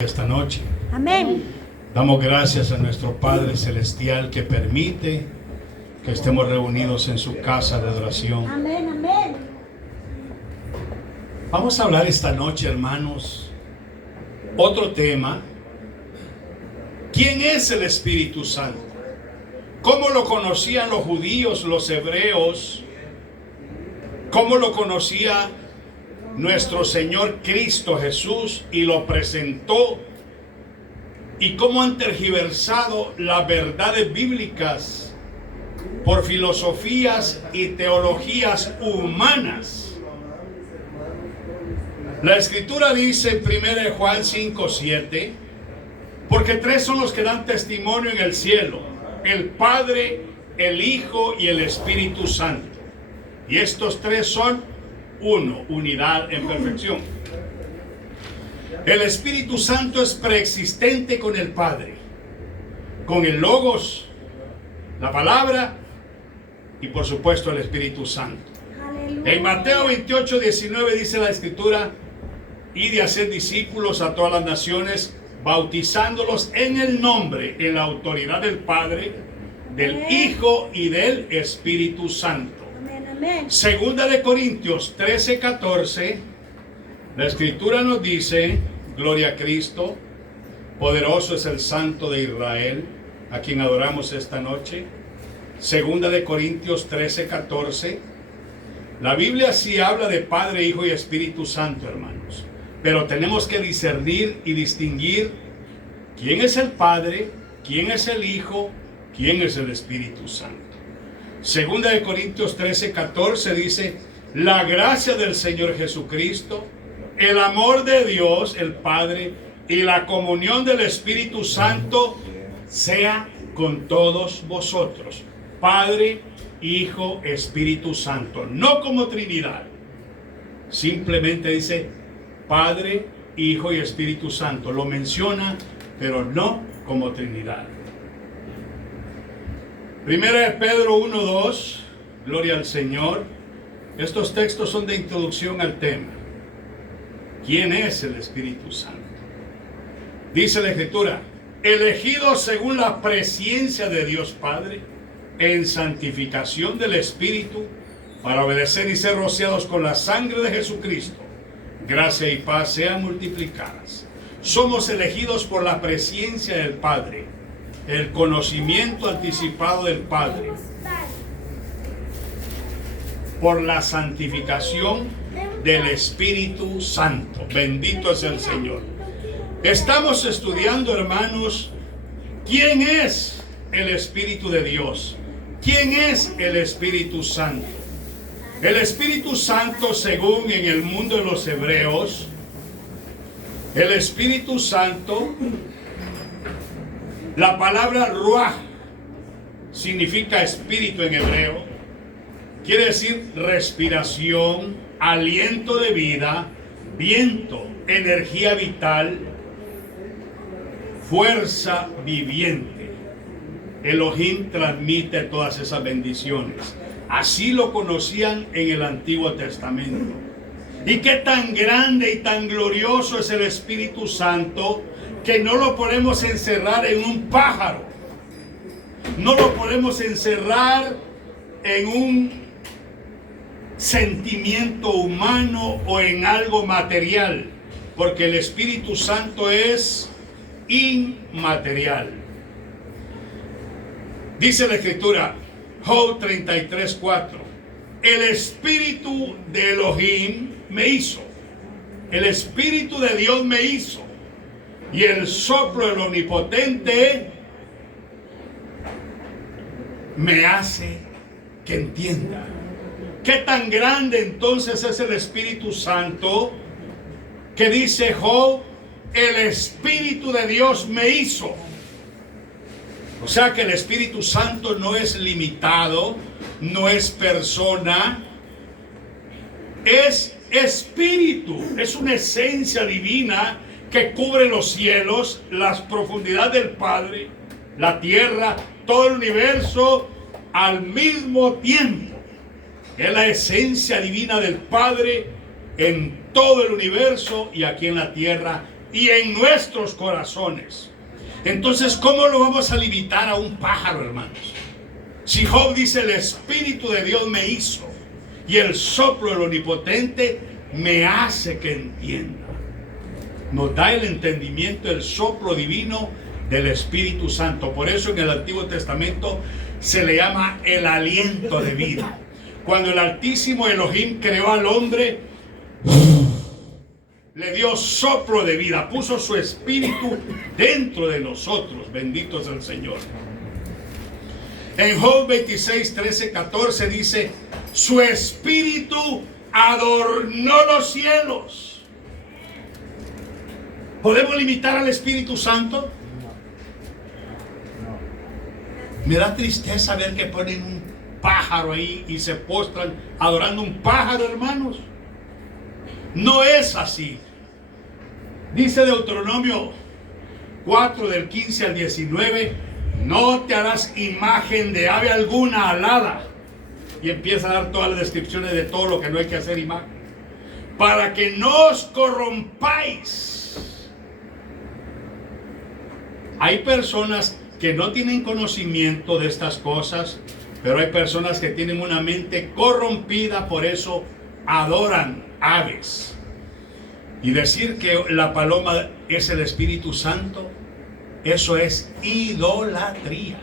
Esta noche. Amén. Damos gracias a nuestro Padre Celestial que permite que estemos reunidos en su casa de adoración. Amén, amén. Vamos a hablar esta noche, hermanos, otro tema. ¿Quién es el Espíritu Santo? ¿Cómo lo conocían los judíos, los hebreos? ¿Cómo lo conocía nuestro Señor Cristo Jesús y lo presentó? ¿Y cómo han tergiversado las verdades bíblicas por filosofías y teologías humanas? La Escritura dice en 1 Juan 5:7, porque tres son los que dan testimonio en el cielo: el Padre, el Hijo y el Espíritu Santo. Y estos tres son uno, unidad en perfección. El Espíritu Santo es preexistente con el Padre, con el Logos, la Palabra y por supuesto el Espíritu Santo. Aleluya. En Mateo 28:19 dice la Escritura: id y hacer discípulos a todas las naciones, bautizándolos en el nombre, en la autoridad del Padre, del Hijo y del Espíritu Santo. Amén, amén. Segunda de Corintios 13:14, la Escritura nos dice: gloria a Cristo, poderoso es el Santo de Israel, a quien adoramos esta noche. Segunda de Corintios 13:14. La Biblia sí habla de Padre, Hijo y Espíritu Santo, hermanos, pero tenemos que discernir y distinguir quién es el Padre, quién es el Hijo, quién es el Espíritu Santo. Segunda de Corintios 13:14 dice: la gracia del Señor Jesucristo, el amor de Dios el Padre y la comunión del Espíritu Santo sea con todos vosotros. Padre, Hijo, Espíritu Santo, no como Trinidad. Simplemente dice Padre, Hijo y Espíritu Santo. Lo menciona, pero no como Trinidad. Primera de Pedro 1:2, gloria al Señor. Estos textos son de introducción al tema. ¿Quién es el Espíritu Santo? Dice la Escritura: elegidos según la presciencia de Dios Padre, en santificación del Espíritu, para obedecer y ser rociados con la sangre de Jesucristo. Gracia y paz sean multiplicadas. Somos elegidos por la presciencia del Padre, el conocimiento anticipado del Padre, por la santificación del Espíritu Santo. Bendito es el Señor. Estamos estudiando, hermanos, quién es el Espíritu de Dios. ¿Quién es el Espíritu Santo? El Espíritu Santo, según en el mundo de los hebreos, el Espíritu Santo, la palabra ruach significa espíritu en hebreo. Quiere decir respiración, aliento de vida, viento, energía vital, fuerza viviente. Elohim transmite todas esas bendiciones. Así lo conocían en el Antiguo Testamento. Y qué tan grande y tan glorioso es el Espíritu Santo, que no lo podemos encerrar en un pájaro. No lo podemos encerrar en un sentimiento humano o en algo material, porque el Espíritu Santo es inmaterial. Dice la Escritura, Job 33:4, el Espíritu de Elohim me hizo, el Espíritu de Dios me hizo, y el soplo del Omnipotente me hace que entienda. ¿Qué tan grande entonces es el Espíritu Santo? Que dice Job, el Espíritu de Dios me hizo. O sea que el Espíritu Santo no es limitado, no es persona, es espíritu, es una esencia divina que cubre los cielos, las profundidades del Padre, la tierra, todo el universo al mismo tiempo. Es la esencia divina del Padre en todo el universo y aquí en la tierra y en nuestros corazones. Entonces, ¿cómo lo vamos a limitar a un pájaro, hermanos? Si Job dice, el Espíritu de Dios me hizo y el soplo del Omnipotente me hace que entienda. Nos da el entendimiento, el soplo divino del Espíritu Santo. Por eso en el Antiguo Testamento se le llama el aliento de vida. Cuando el Altísimo Elohim creó al hombre, le dio soplo de vida, puso su espíritu dentro de nosotros. Bendito es el Señor. En Job 26, 13, 14 dice, su espíritu adornó los cielos. ¿Podemos limitar al Espíritu Santo? Me da tristeza ver que ponen un pájaro ahí y se postran adorando un pájaro, hermanos. No es así. Dice Deuteronomio 4 del 15 al 19, no te harás imagen de ave alguna alada. Y empieza a dar todas las descripciones de todo lo que no hay que hacer imagen. Para que no os corrompáis. Hay personas que no tienen conocimiento de estas cosas, pero hay personas que tienen una mente corrompida, por eso adoran aves. Y decir que la paloma es el Espíritu Santo, eso es idolatría.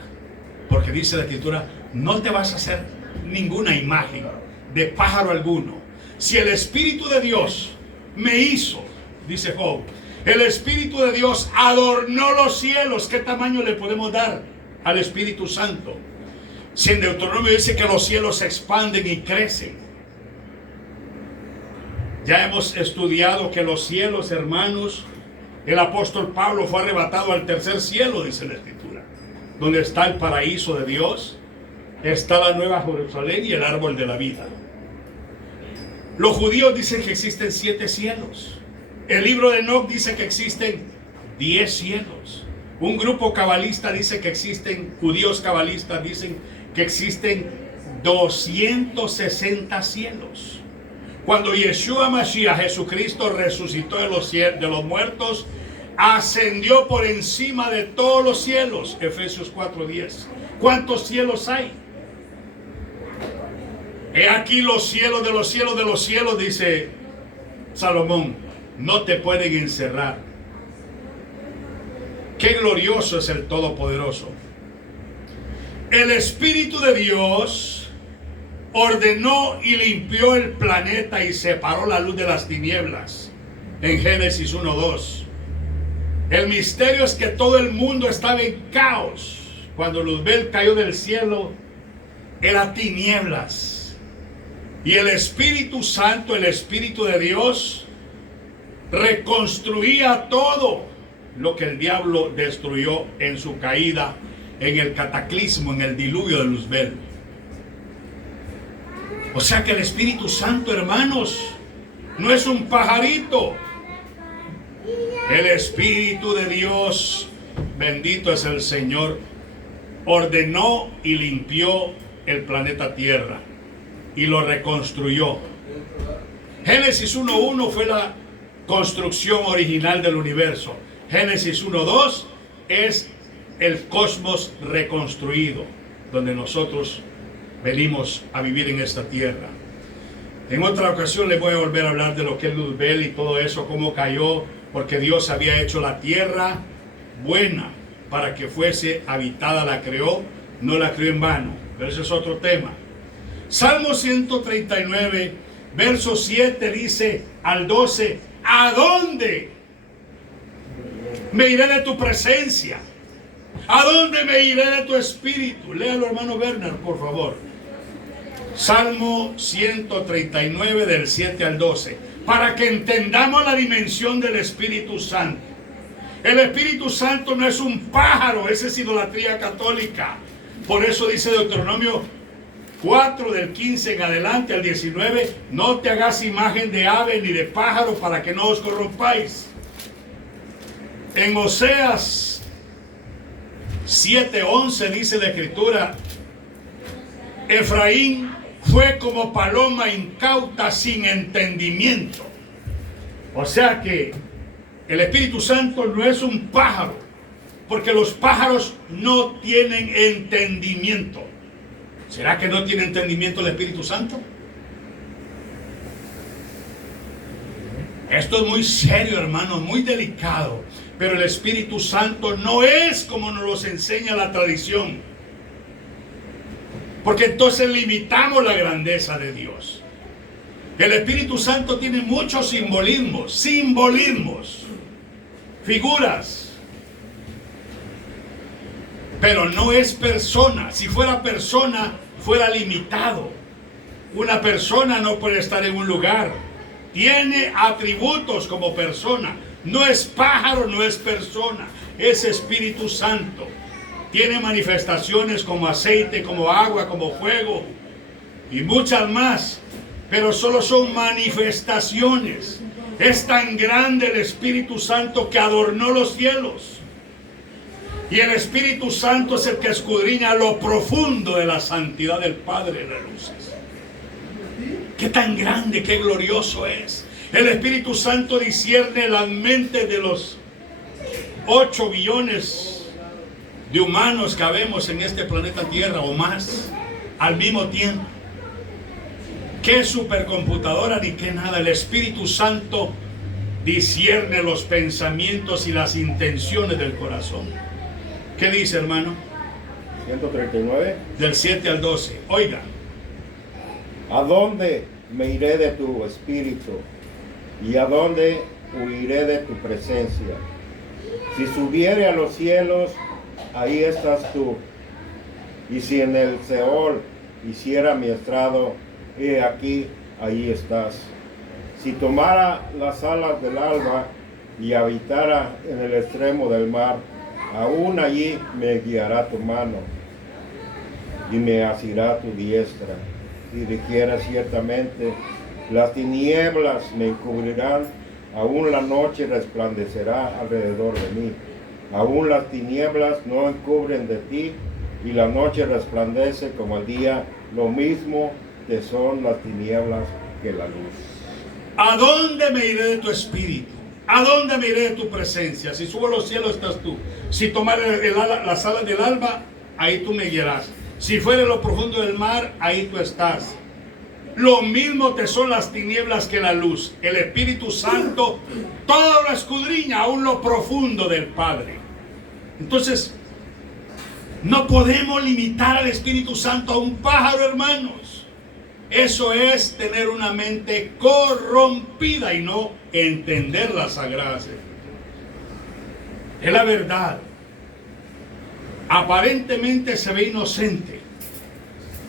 Porque dice la Escritura, no te vas a hacer ninguna imagen de pájaro alguno. Si el Espíritu de Dios me hizo, dice Job, el Espíritu de Dios adornó los cielos, ¿qué tamaño le podemos dar al Espíritu Santo? Si en Deuteronomio dice que los cielos se expanden y crecen. Ya hemos estudiado que los cielos, hermanos, el apóstol Pablo fue arrebatado al tercer cielo, dice la Escritura, donde está el paraíso de Dios, está la nueva Jerusalén y el árbol de la vida. Los judíos dicen que existen 7 cielos. El libro de Enoc dice que existen 10 cielos. Un grupo cabalista dice que existen, judíos cabalistas dicen que existen 260 cielos. Cuando Yeshua Mashiach, Jesucristo, resucitó de los muertos, ascendió por encima de todos los cielos. Efesios 4:10. ¿Cuántos cielos hay? He aquí los cielos de los cielos de los cielos, dice Salomón, no te pueden encerrar. Qué glorioso es el Todopoderoso. El Espíritu de Dios ordenó y limpió el planeta y separó la luz de las tinieblas. En Génesis 1:2. El misterio es que todo el mundo estaba en caos. Cuando Luzbel cayó del cielo, era tinieblas. Y el Espíritu Santo, el Espíritu de Dios, reconstruía todo lo que el diablo destruyó en su caída, en el cataclismo, en el diluvio de Luzbel. O sea que el Espíritu Santo, hermanos, no es un pajarito. El Espíritu de Dios, bendito es el Señor, ordenó y limpió el planeta Tierra y lo reconstruyó. Génesis 1:1 fue la construcción original del universo. Génesis 1:2 es el cosmos reconstruido, donde nosotros venimos a vivir en esta tierra. En otra ocasión les voy a volver a hablar de lo que es Luzbel y todo eso, cómo cayó, porque Dios había hecho la tierra buena para que fuese habitada, la creó, no la creó en vano, pero ese es otro tema. Salmo 139, verso 7 dice al 12, ¿a dónde me iré de tu presencia? ¿A dónde me iré de tu espíritu? Léalo, hermano Werner, por favor. Salmo 139 del 7 al 12, para que entendamos la dimensión del Espíritu Santo. El Espíritu Santo no es un pájaro, esa es idolatría católica. Por eso dice Deuteronomio 4 del 15 en adelante al 19, no te hagas imagen de ave ni de pájaro para que no os corrompáis. En Oseas 7:11 dice la Escritura, Efraín fue como paloma incauta sin entendimiento. O sea que El Espíritu Santo no es un pájaro, porque los pájaros no tienen entendimiento. ¿Será que no tiene entendimiento el Espíritu Santo? Esto es muy serio, hermano, muy delicado. Pero el Espíritu Santo no es como nos los enseña la tradición. Porque entonces limitamos la grandeza de Dios. El Espíritu Santo tiene muchos simbolismos, figuras. Pero no es persona. Si fuera persona, fuera limitado. Una persona no puede estar en un lugar. Tiene atributos como persona. No es pájaro, no es persona. Es Espíritu Santo. Tiene manifestaciones como aceite, como agua, como fuego y muchas más. Pero solo son manifestaciones. Es tan grande el Espíritu Santo que adornó los cielos. Y el Espíritu Santo es el que escudriña lo profundo de la santidad del Padre de las luces. Qué tan grande, qué glorioso es. El Espíritu Santo discierne las mentes de los 8 billones de humanos que habemos en este planeta Tierra o más al mismo tiempo. Qué supercomputadora ni qué nada. El Espíritu Santo discierne los pensamientos y las intenciones del corazón. ¿Qué dice, hermano? 139. Del 7 al 12. Oiga. ¿A dónde me iré de tu espíritu? ¿Y a dónde huiré de tu presencia? Si subiere a los cielos, ahí estás tú. Y si en el Seol hiciera mi estrado, he aquí, ahí estás. Si tomara las alas del alba y habitara en el extremo del mar, aún allí me guiará tu mano y me asirá tu diestra. Si dijera ciertamente, las tinieblas me encubrirán, aún la noche resplandecerá alrededor de mí. Aún las tinieblas no encubren de ti, y la noche resplandece como el día, lo mismo que son las tinieblas que la luz. ¿A dónde me iré de tu espíritu? ¿A dónde me iré de tu presencia? Si subo a los cielos estás tú. Si tomare las alas del alba, ahí tú me guiarás. Si fuere lo profundo del mar, ahí tú estás. Lo mismo te son las tinieblas que la luz. El Espíritu Santo todo lo escudriña, aún lo profundo del Padre. Entonces, no podemos limitar al Espíritu Santo a un pájaro, hermanos. Eso es tener una mente corrompida y no entender las sagradas escrituras. Es la verdad. Aparentemente se ve inocente.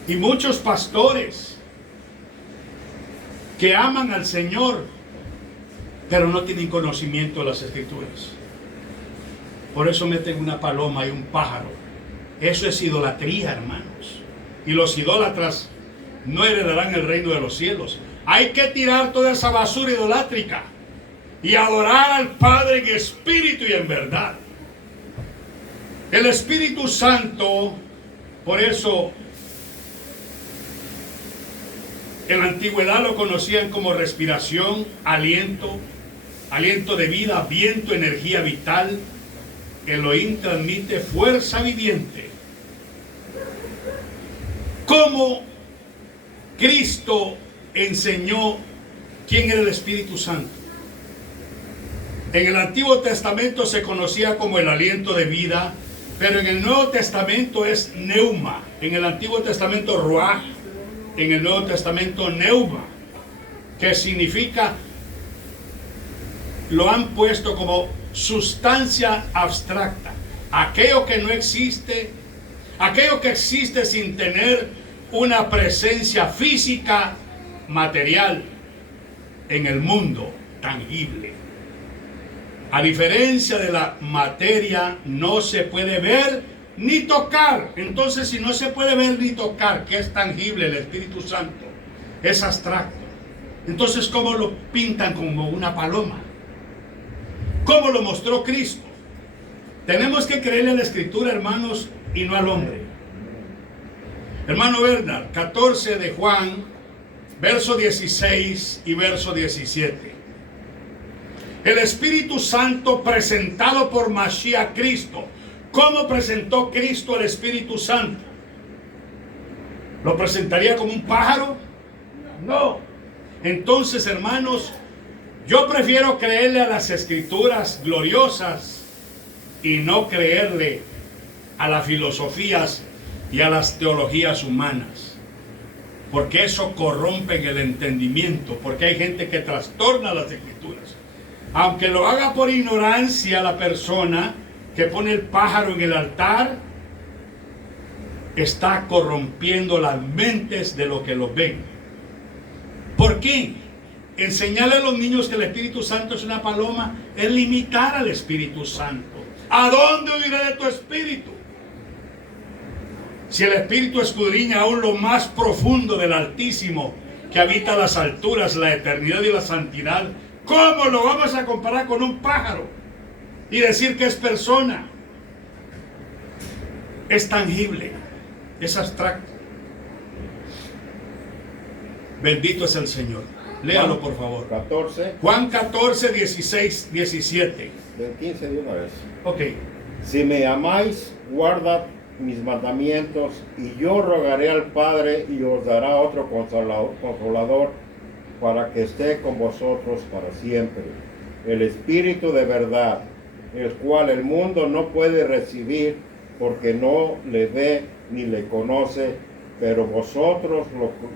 Y muchos pastores que aman al Señor, pero no tienen conocimiento de las Escrituras. Por eso meten una paloma y un pájaro. Eso es idolatría, hermanos. Y los idólatras no heredarán el reino de los cielos. Hay que tirar toda esa basura idolátrica y adorar al Padre en espíritu y en verdad. El Espíritu Santo, por eso en la antigüedad lo conocían como respiración, aliento, aliento de vida, viento, energía vital. Elohim transmite fuerza viviente. ¿Cómo Cristo enseñó quién era el Espíritu Santo? En el Antiguo Testamento se conocía como el aliento de vida, pero en el Nuevo Testamento es neuma. En el Antiguo Testamento ruach, en el Nuevo Testamento neuma, que significa, lo han puesto como sustancia abstracta, aquello que no existe, aquello que existe sin tener una presencia física, material en el mundo tangible. A diferencia de la materia, no se puede ver ni tocar. Entonces, si no se puede ver ni tocar, que es tangible, el Espíritu Santo es abstracto. Entonces, ¿cómo lo pintan como una paloma? ¿Cómo lo mostró Cristo? Tenemos que creerle a la Escritura, hermanos, y no al hombre. Hermano Bernard, 14 de Juan, verso 16 y verso 17. El Espíritu Santo presentado por Mashiach Cristo. ¿Cómo presentó Cristo al Espíritu Santo? ¿Lo presentaría como un pájaro? No. Entonces, hermanos, yo prefiero creerle a las escrituras gloriosas y no creerle a las filosofías y a las teologías humanas, porque eso corrompe el entendimiento, porque hay gente que trastorna las escrituras. Aunque lo haga por ignorancia la persona que pone el pájaro en el altar, está corrompiendo las mentes de los que lo ven. ¿Por qué? Enseñarle a los niños que el Espíritu Santo es una paloma es limitar al Espíritu Santo. ¿A dónde huiré de tu Espíritu? Si el Espíritu escudriña aún lo más profundo del Altísimo, que habita las alturas, la eternidad y la santidad, ¿cómo lo vamos a comparar con un pájaro y decir que es persona? Es tangible, es abstracto. Bendito es el Señor. Léalo, por favor. 14. Juan 14, 16, 17. Del 15 de una vez. Ok. Si me amáis, guardad mis mandamientos, y yo rogaré al Padre y os dará otro consolador para que esté con vosotros para siempre. El Espíritu de verdad, el cual el mundo no puede recibir porque no le ve ni le conoce, pero vosotros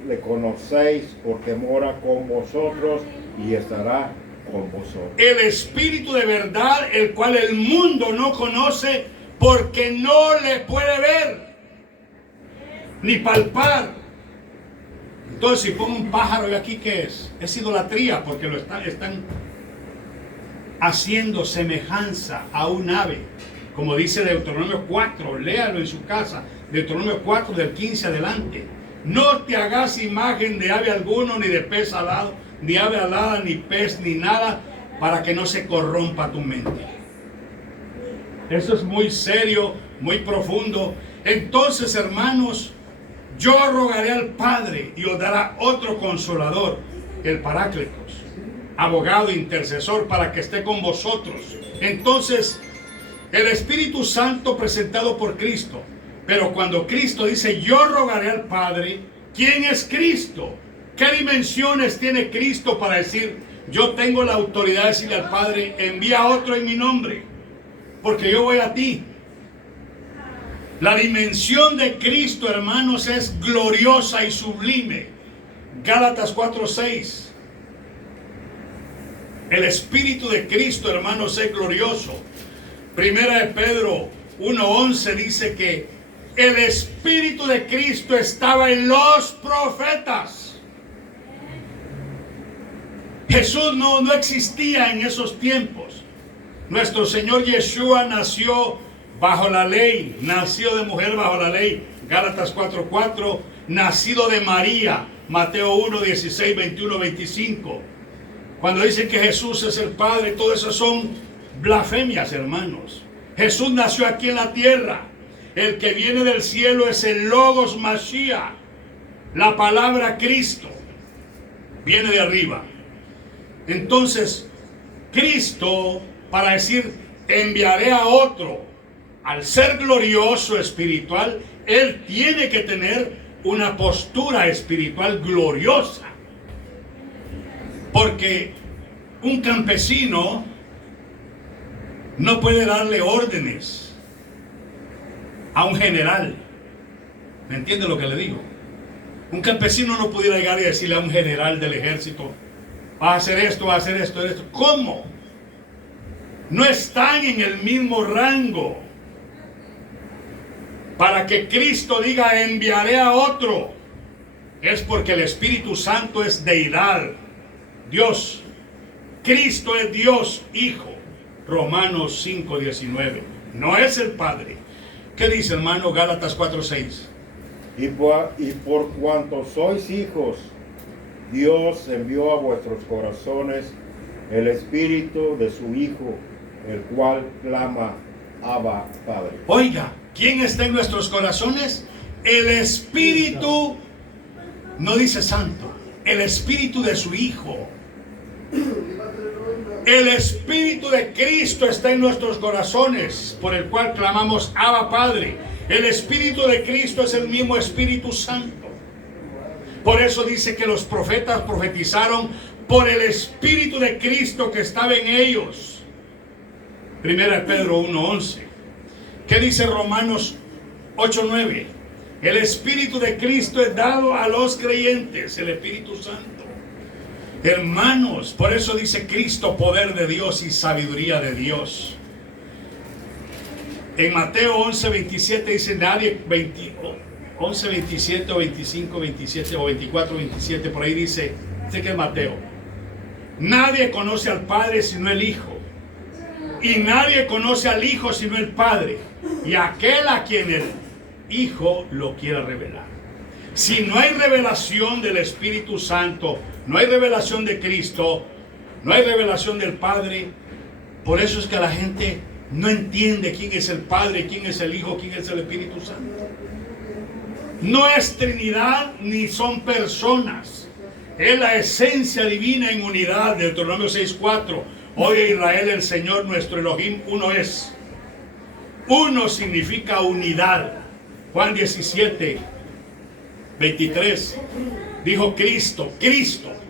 le conocéis porque mora con vosotros y estará con vosotros. El Espíritu de verdad, el cual el mundo no conoce porque no le puede ver ni palpar. Entonces, si pongo un pájaro aquí, ¿qué es? Es idolatría, porque lo están haciendo semejanza a un ave, como dice Deuteronomio 4, léalo en su casa, Deuteronomio 4 del 15 adelante. No te hagas imagen de ave alguno, ni de pez alado, ni ave alada, ni pez, ni nada, para que no se corrompa tu mente. Eso es muy serio, muy profundo. Entonces, hermanos, yo rogaré al Padre y os dará otro consolador, el Paráclitos, abogado, intercesor, para que esté con vosotros. Entonces, el Espíritu Santo presentado por Cristo. Pero cuando Cristo dice, yo rogaré al Padre, ¿quién es Cristo? ¿Qué dimensiones tiene Cristo para decir, yo tengo la autoridad de decirle al Padre, envía a otro en mi nombre, porque yo voy a ti? La dimensión de Cristo, hermanos, es gloriosa y sublime. Gálatas 4:6. El Espíritu de Cristo, hermanos, es glorioso. Primera de Pedro 1:11 dice que el Espíritu de Cristo estaba en los profetas. Jesús no existía en esos tiempos. Nuestro Señor Yeshua nació bajo la ley, nació de mujer bajo la ley, Gálatas 4:4, nacido de María, Mateo 1:16, 21, 25. Cuando dicen que Jesús es el Padre, todo eso son blasfemias, hermanos. Jesús nació aquí en la tierra. El que viene del cielo es el Logos Mashiach, la palabra Cristo, viene de arriba. Entonces, Cristo, para decir, enviaré a otro, al ser glorioso espiritual, Él tiene que tener una postura espiritual gloriosa. Porque un campesino no puede darle órdenes a un general. ¿Me entiende lo que le digo? Un campesino no pudiera llegar y decirle a un general del ejército, va a hacer esto, va a hacer esto, esto. ¿Cómo? No están en el mismo rango. Para que Cristo diga, enviaré a otro, es porque el Espíritu Santo es deidad, Dios. Cristo es Dios, Hijo. Romanos 5:19. No es el Padre. ¿Qué dice, hermano? Gálatas 4:6. Y por cuanto sois hijos, Dios envió a vuestros corazones el Espíritu de su Hijo, el cual clama, Abba, Padre. Oiga, ¿quién está en nuestros corazones? El Espíritu, no dice santo, el Espíritu de su Hijo. El Espíritu de Cristo está en nuestros corazones, por el cual clamamos Abba Padre. El Espíritu de Cristo es el mismo Espíritu Santo. Por eso dice que los profetas profetizaron por el Espíritu de Cristo que estaba en ellos. Primera de Pedro 1:11. ¿Qué dice Romanos 8:9? El Espíritu de Cristo es dado a los creyentes, el Espíritu Santo. Hermanos, por eso dice Cristo, poder de Dios y sabiduría de Dios. En Mateo 11:27 dice nadie, 11:27 o 25:27 o 24:27, por ahí dice, sé que es Mateo. Nadie conoce al Padre sino el Hijo, y nadie conoce al Hijo sino el Padre, y aquel a quien el Hijo lo quiera revelar. Si no hay revelación del Espíritu Santo, no hay revelación de Cristo, no hay revelación del Padre. Por eso es que la gente no entiende quién es el Padre, quién es el Hijo, quién es el Espíritu Santo. No es Trinidad ni son personas. Es la esencia divina en unidad. Deuteronomio 6:4. Oye Israel, el Señor nuestro Elohim, uno es. Uno significa unidad. Juan 17:23. Dijo Cristo,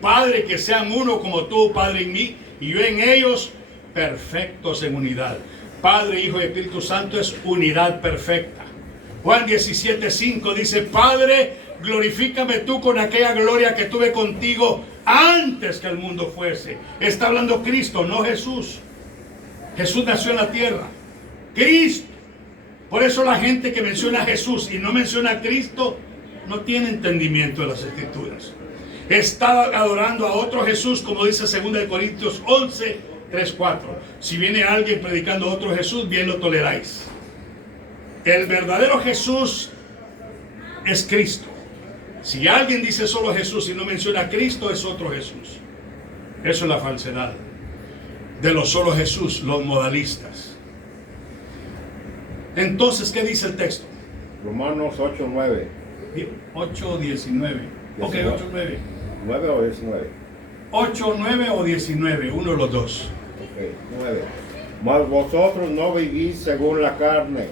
Padre, que sean uno como tú, Padre, en mí y yo en ellos, perfectos en unidad. Padre, Hijo y Espíritu Santo es unidad perfecta. Juan 17:5 dice, Padre, glorifícame tú con aquella gloria que tuve contigo antes que el mundo fuese. Está hablando Cristo, no Jesús. Jesús nació en la tierra. Cristo. Por eso la gente que menciona a Jesús y no menciona a Cristo no tiene entendimiento de las Escrituras. Está adorando a otro Jesús, como dice 2 Corintios 11:3-4. Si viene alguien predicando a otro Jesús, bien lo toleráis. El verdadero Jesús es Cristo. Si alguien dice solo Jesús y no menciona a Cristo, es otro Jesús. Eso es la falsedad de los solo Jesús, los modalistas. Entonces, ¿qué dice el texto? Romanos 8:9. 8:19. Ok, 8:9. 9 o 19. 8:9 o 19, uno de los dos. Ok, 9. Mas vosotros no vivís según la carne,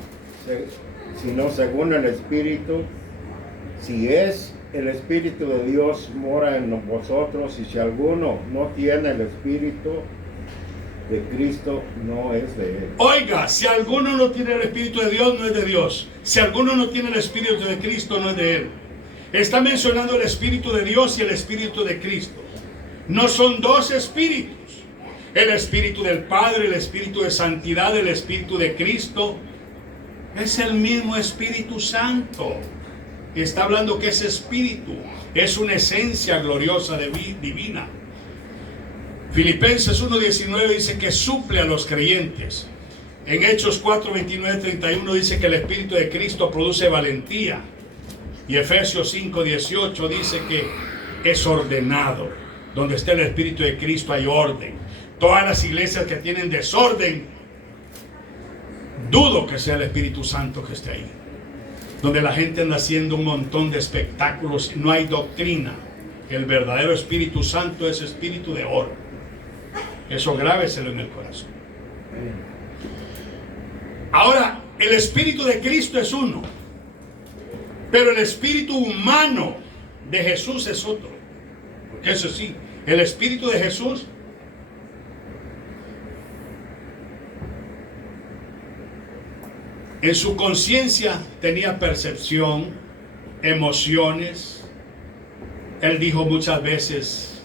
sino según el Espíritu. Si es el Espíritu de Dios mora en vosotros, y si alguno no tiene el Espíritu de Cristo, no es de él. Oiga, si alguno no tiene el Espíritu de Dios, no es de Dios. Si alguno no tiene el Espíritu de Cristo, no es de él. Está mencionando el Espíritu de Dios y el Espíritu de Cristo. No son dos espíritus. El Espíritu del Padre, el Espíritu de santidad, el Espíritu de Cristo. Es el mismo Espíritu Santo. Está hablando que ese Espíritu es una esencia gloriosa divina. Filipenses 1:19 dice que suple a los creyentes. En Hechos 4:29-31 dice que el Espíritu de Cristo produce valentía. Y Efesios 5:18 dice que es ordenado. Donde está el Espíritu de Cristo hay orden. Todas las iglesias que tienen desorden, dudo que sea el Espíritu Santo que esté ahí. Donde la gente anda haciendo un montón de espectáculos, no hay doctrina. El verdadero Espíritu Santo es espíritu de oro. Eso grábeselo en el corazón. Ahora, el Espíritu de Cristo es uno, pero el espíritu humano de Jesús es otro. Porque eso sí, el Espíritu de Jesús en su conciencia tenía percepción, emociones. Él dijo muchas veces,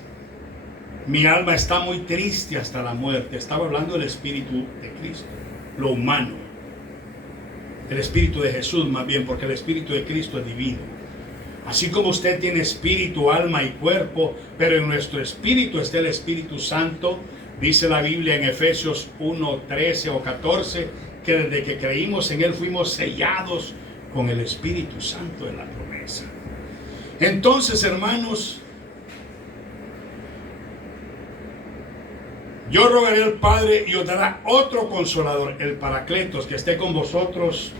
mi alma está muy triste hasta la muerte. Estaba hablando del Espíritu de Cristo, lo humano. El Espíritu de Jesús más bien, porque el Espíritu de Cristo es divino. Así como usted tiene espíritu, alma y cuerpo, pero en nuestro espíritu está el Espíritu Santo. Dice la Biblia en Efesios 1:13 o 14, que desde que creímos en Él fuimos sellados con el Espíritu Santo de la promesa. Entonces, hermanos, yo rogaré al Padre y os dará otro consolador, el Paracletos, que esté con vosotros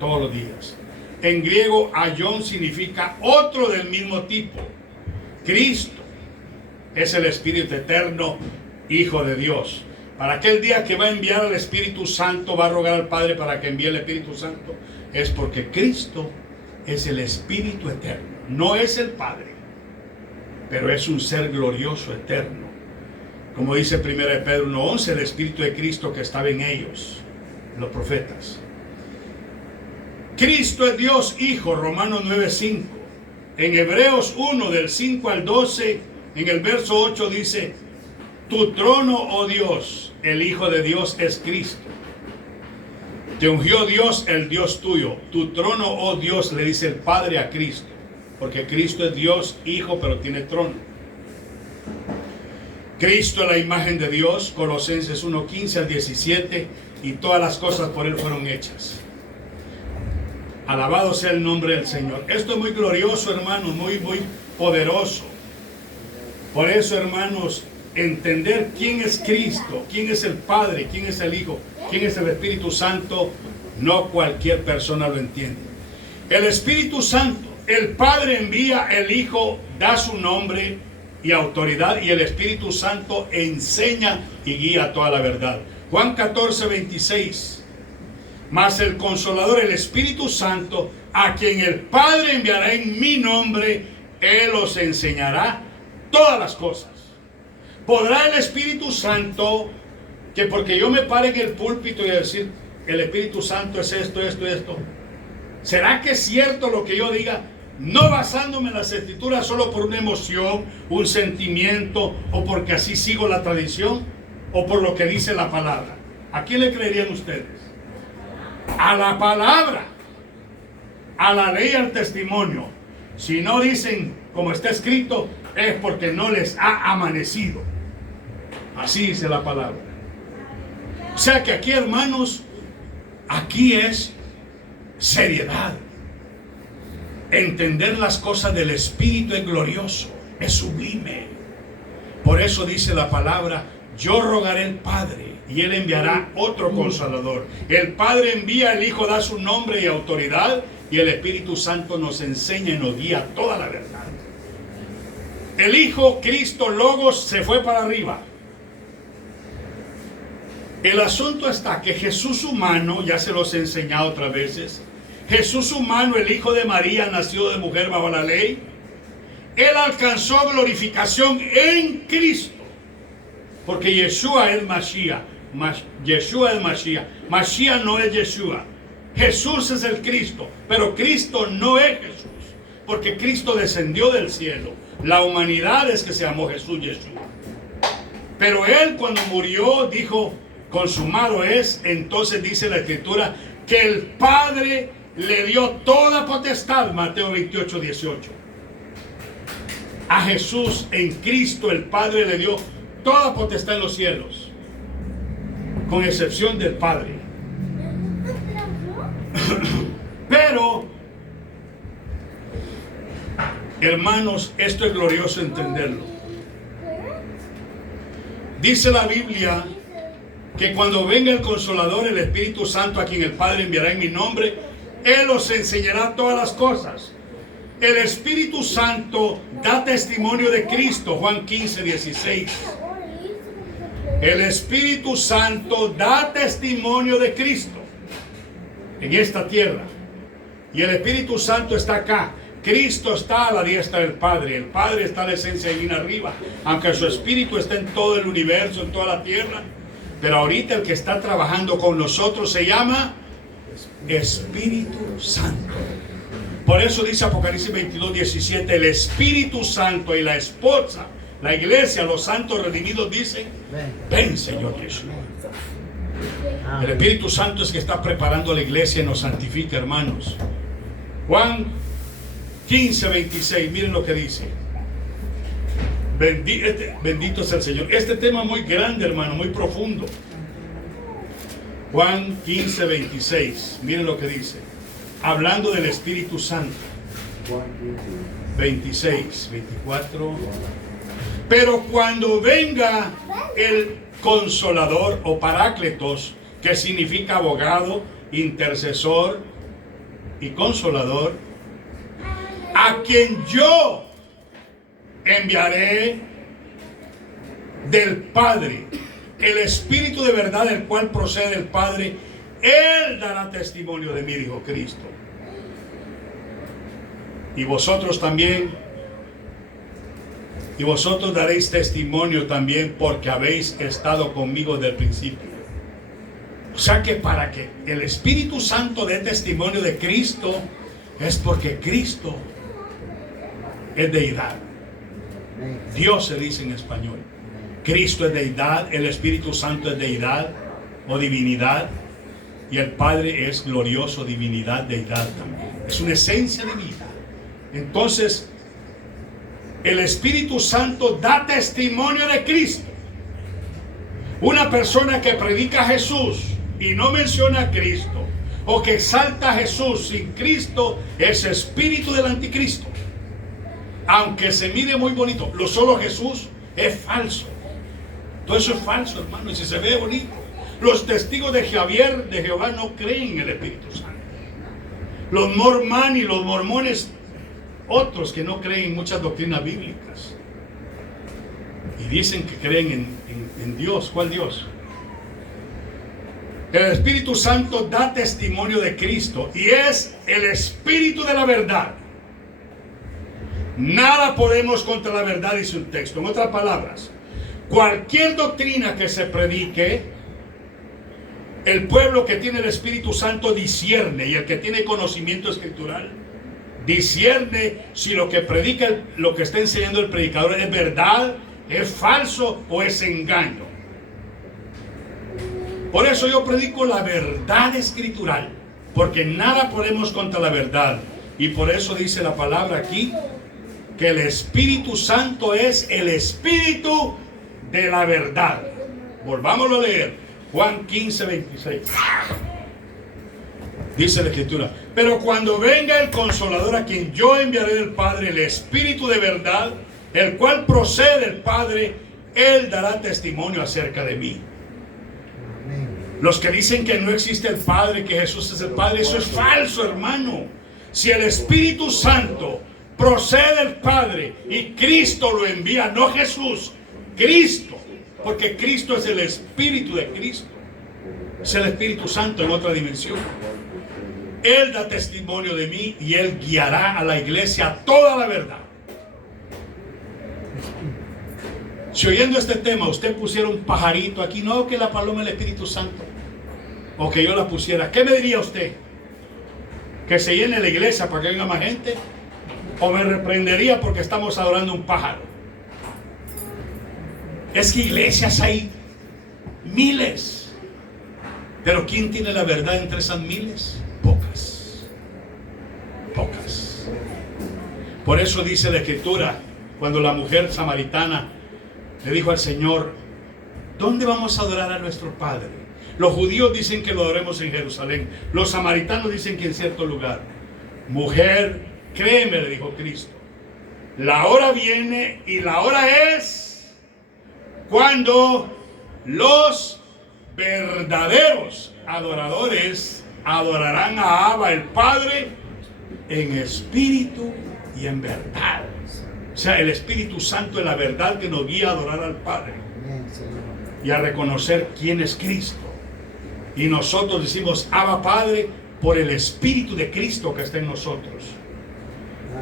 todos los días. En griego, aion significa otro del mismo tipo. Cristo es el Espíritu eterno Hijo de Dios. Para aquel día que va a enviar al Espíritu Santo, va a rogar al Padre para que envíe el Espíritu Santo, es porque Cristo es el Espíritu eterno. No es el Padre, pero es un ser glorioso eterno. Como dice 1 Pedro 1:11, el Espíritu de Cristo que estaba en ellos, los profetas. Cristo es Dios Hijo, Romanos 9:5. En Hebreos 1, del 5 al 12, en el verso 8 dice: tu trono, oh Dios, el Hijo de Dios es Cristo. Te ungió Dios, el Dios tuyo. Tu trono, oh Dios, le dice el Padre a Cristo. Porque Cristo es Dios, Hijo, pero tiene trono. Cristo es la imagen de Dios, Colosenses 1:15 al 17, y todas las cosas por Él fueron hechas. Alabado sea el nombre del Señor. Esto es muy glorioso, hermanos, muy poderoso. Por eso, hermanos, entender quién es Cristo, quién es el Padre, quién es el Hijo, quién es el Espíritu Santo, no cualquier persona lo entiende. El Espíritu Santo, el Padre envía, el Hijo da su nombre y autoridad, y el Espíritu Santo enseña y guía toda la verdad. Juan 14:26. Mas el Consolador, el Espíritu Santo, a quien el Padre enviará en mi nombre, Él os enseñará todas las cosas. ¿Podrá el Espíritu Santo, que porque yo me pare en el púlpito y decir, el Espíritu Santo es esto, esto, esto? ¿Será que es cierto lo que yo diga? No basándome en las Escrituras solo por una emoción, un sentimiento, o porque así sigo la tradición, o por lo que dice la palabra. ¿A quién le creerían ustedes? A la palabra, a la ley, al testimonio. Si no dicen como está escrito, es porque no les ha amanecido. Así dice la palabra. O sea que aquí, hermanos, aquí es seriedad. Entender las cosas del Espíritu es glorioso, es sublime. Por eso dice la palabra: yo rogaré al Padre y Él enviará otro Consolador. El Padre envía, el Hijo da su nombre y autoridad, y el Espíritu Santo nos enseña y nos guía toda la verdad. El Hijo, Cristo, Logos, se fue para arriba. El asunto está que Jesús humano, ya se los he enseñado otras veces, Jesús humano, el Hijo de María, nació de mujer bajo la ley. Él alcanzó glorificación en Cristo, porque Yeshua es Mashiach. Yeshua es Mashiach. Mashiach no es Yeshua. Jesús es el Cristo, pero Cristo no es Jesús, porque Cristo descendió del cielo. La humanidad es que se llamó Jesús Yeshua. Pero Él, cuando murió, dijo: consumado es. Entonces dice la Escritura que el Padre le dio toda potestad. Mateo 28:18. A Jesús, en Cristo, el Padre le dio toda potestad en los cielos, con excepción del Padre. Pero, hermanos, esto es glorioso entenderlo. Dice la Biblia que cuando venga el Consolador, el Espíritu Santo, a quien el Padre enviará en mi nombre, Él os enseñará todas las cosas. El Espíritu Santo da testimonio de Cristo, Juan 15:16. El Espíritu Santo da testimonio de Cristo en esta tierra. Y el Espíritu Santo está acá. Cristo está a la diestra del Padre. El Padre está a la esencia divina arriba, aunque su Espíritu está en todo el universo, en toda la tierra. Pero ahorita el que está trabajando con nosotros se llama Espíritu Santo. Por eso dice Apocalipsis 22:17, el Espíritu Santo y la esposa, la iglesia, los santos redimidos dicen: ven, Señor Jesús. El Espíritu Santo es que está preparando a la iglesia y nos santifica, hermanos. Juan 15:26, miren lo que dice. Bendito es el Señor. Este tema es muy grande, hermano, muy profundo. Juan 15:26, miren lo que dice. Hablando del Espíritu Santo. 26, 24. Pero cuando venga el Consolador o Parácletos, que significa abogado, intercesor y consolador, a quien yo enviaré del Padre, el Espíritu de verdad, el cual procede del Padre, Él dará testimonio de mí, dijo Cristo. Y vosotros también, y vosotros daréis testimonio también, porque habéis estado conmigo desde el principio. O sea que para que el Espíritu Santo dé testimonio de Cristo, es porque Cristo es deidad. Dios se dice en español. Cristo es deidad, el Espíritu Santo es deidad o divinidad, y el Padre es glorioso, divinidad, deidad también. Es una esencia divina. Entonces, el Espíritu Santo da testimonio de Cristo. Una persona que predica a Jesús y no menciona a Cristo, o que exalta a Jesús sin Cristo, es espíritu del anticristo. Aunque se mire muy bonito, lo solo Jesús es falso. Todo eso es falso, hermano, y si se ve bonito. Los testigos de Jehová no creen en el Espíritu Santo. Los mormoni, los mormones, otros que no creen en muchas doctrinas bíblicas y dicen que creen en Dios. ¿Cuál Dios? El Espíritu Santo da testimonio de Cristo y es el Espíritu de la verdad. Nada podemos contra la verdad, dice un texto. En otras palabras, cualquier doctrina que se predique, el pueblo que tiene el Espíritu Santo discierne, y el que tiene conocimiento escritural discierne si lo que predica, lo que está enseñando el predicador es verdad, es falso o es engaño. Por eso yo predico la verdad escritural, porque nada podemos contra la verdad. Y por eso dice la palabra aquí que el Espíritu Santo es el Espíritu de la verdad. Volvámoslo a leer. Juan 15, 26. Dice la Escritura: pero cuando venga el Consolador, a quien yo enviaré del Padre, el Espíritu de verdad, el cual procede del Padre, Él dará testimonio acerca de mí. Los que dicen que no existe el Padre, que Jesús es el Padre, eso es falso, hermano. Si el Espíritu Santo procede del Padre y Cristo lo envía, no Jesús, Cristo, porque Cristo es el Espíritu de Cristo, es el Espíritu Santo en otra dimensión. Él da testimonio de mí y Él guiará a la iglesia a toda la verdad. Si oyendo este tema usted pusiera un pajarito aquí, no que la paloma es el Espíritu Santo, o que yo la pusiera, ¿qué me diría usted? ¿Que se llene la iglesia para que venga más gente? ¿O me reprendería porque estamos adorando un pájaro? Es que iglesias hay miles, pero ¿quién tiene la verdad entre esas miles? Pocas. Pocas. Por eso dice la Escritura, cuando la mujer samaritana le dijo al Señor: ¿dónde vamos a adorar a nuestro Padre? Los judíos dicen que lo adoremos en Jerusalén. Los samaritanos dicen que en cierto lugar. Mujer, créeme, le dijo Cristo, la hora viene y la hora es cuando los verdaderos adoradores adorarán a Abba, el Padre, en espíritu y en verdad. O sea, el Espíritu Santo es la verdad que nos guía a adorar al Padre y a reconocer quién es Cristo. Y nosotros decimos Abba Padre por el Espíritu de Cristo que está en nosotros.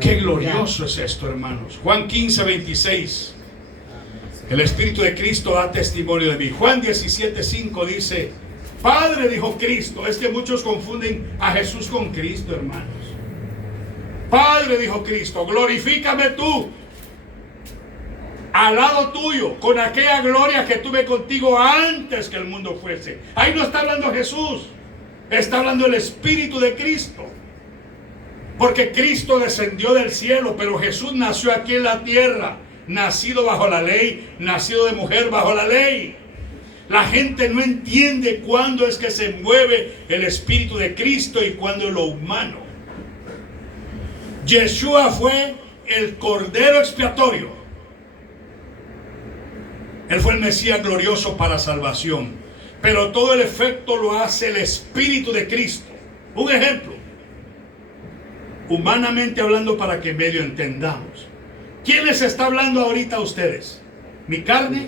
Qué glorioso es esto, hermanos. Juan 15, 26. El Espíritu de Cristo da testimonio de mí. Juan 17, 5 dice: Padre, dijo Cristo. Es que muchos confunden a Jesús con Cristo, hermanos. Padre, dijo Cristo, glorifícame tú al lado tuyo con aquella gloria que tuve contigo antes que el mundo fuese. Ahí no está hablando Jesús, está hablando el Espíritu de Cristo. Porque Cristo descendió del cielo, pero Jesús nació aquí en la tierra, nacido bajo la ley, nacido de mujer bajo la ley. La gente no entiende cuándo es que se mueve el Espíritu de Cristo y cuándo es lo humano. Yeshua fue el Cordero expiatorio. Él fue el Mesías glorioso para salvación. Pero todo el efecto lo hace el Espíritu de Cristo. Un ejemplo, humanamente hablando, para que medio entendamos. ¿Quién les está hablando ahorita a ustedes? ¿Mi carne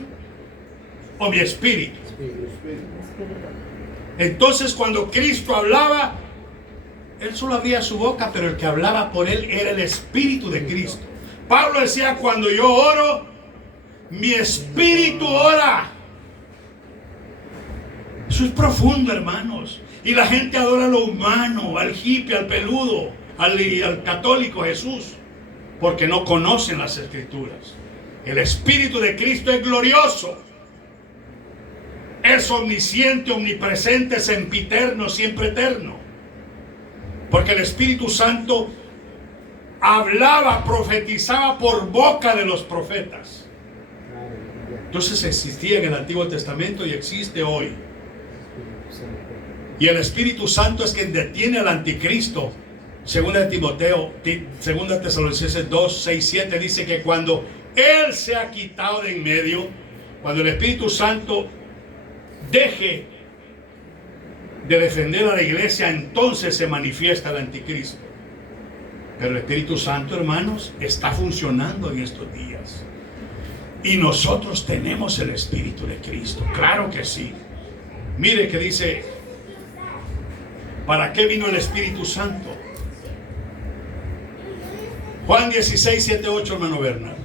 o mi espíritu? Entonces cuando Cristo hablaba, Él solo abría su boca, pero el que hablaba por Él era el Espíritu de Cristo. Pablo decía, cuando yo oro, mi espíritu ora. Eso es profundo, hermanos. Y la gente adora lo humano, al hippie, al peludo, al católico Jesús, porque no conocen las Escrituras. El Espíritu de Cristo es glorioso. Es omnisciente, omnipresente, sempiterno, siempre eterno. Porque el Espíritu Santo hablaba, profetizaba por boca de los profetas. Entonces existía en el Antiguo Testamento y existe hoy. Y el Espíritu Santo es quien detiene al anticristo. Segunda de Timoteo, segunda Tesalonicenses 2, 6, 7 dice que cuando Él se ha quitado de en medio, cuando el Espíritu Santo deje de defender a la iglesia, entonces se manifiesta el anticristo. Pero el Espíritu Santo, hermanos, está funcionando en estos días. Y nosotros tenemos el Espíritu de Cristo, claro que sí. Mire que dice, ¿para qué vino el Espíritu Santo? Juan 16, 7, 8, hermano Bernard.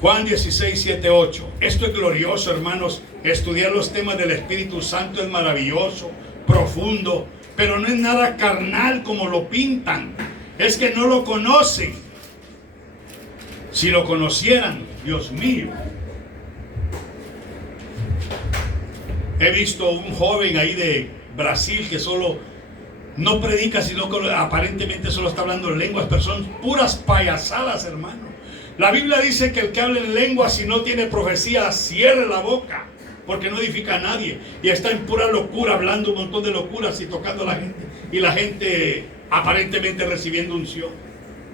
Juan 16, 7, 8. Esto es glorioso, hermanos. Estudiar los temas del Espíritu Santo es maravilloso, profundo, pero no es nada carnal como lo pintan. Es que no lo conocen. Si lo conocieran, Dios mío. He visto un joven ahí de Brasil que solo no predica, sino que aparentemente solo está hablando en lenguas, pero son puras payasadas, hermano. La Biblia dice que el que habla en lenguas, si no tiene profecía, cierre la boca, porque no edifica a nadie. Y está en pura locura, hablando un montón de locuras y tocando a la gente. Y la gente aparentemente recibiendo unción.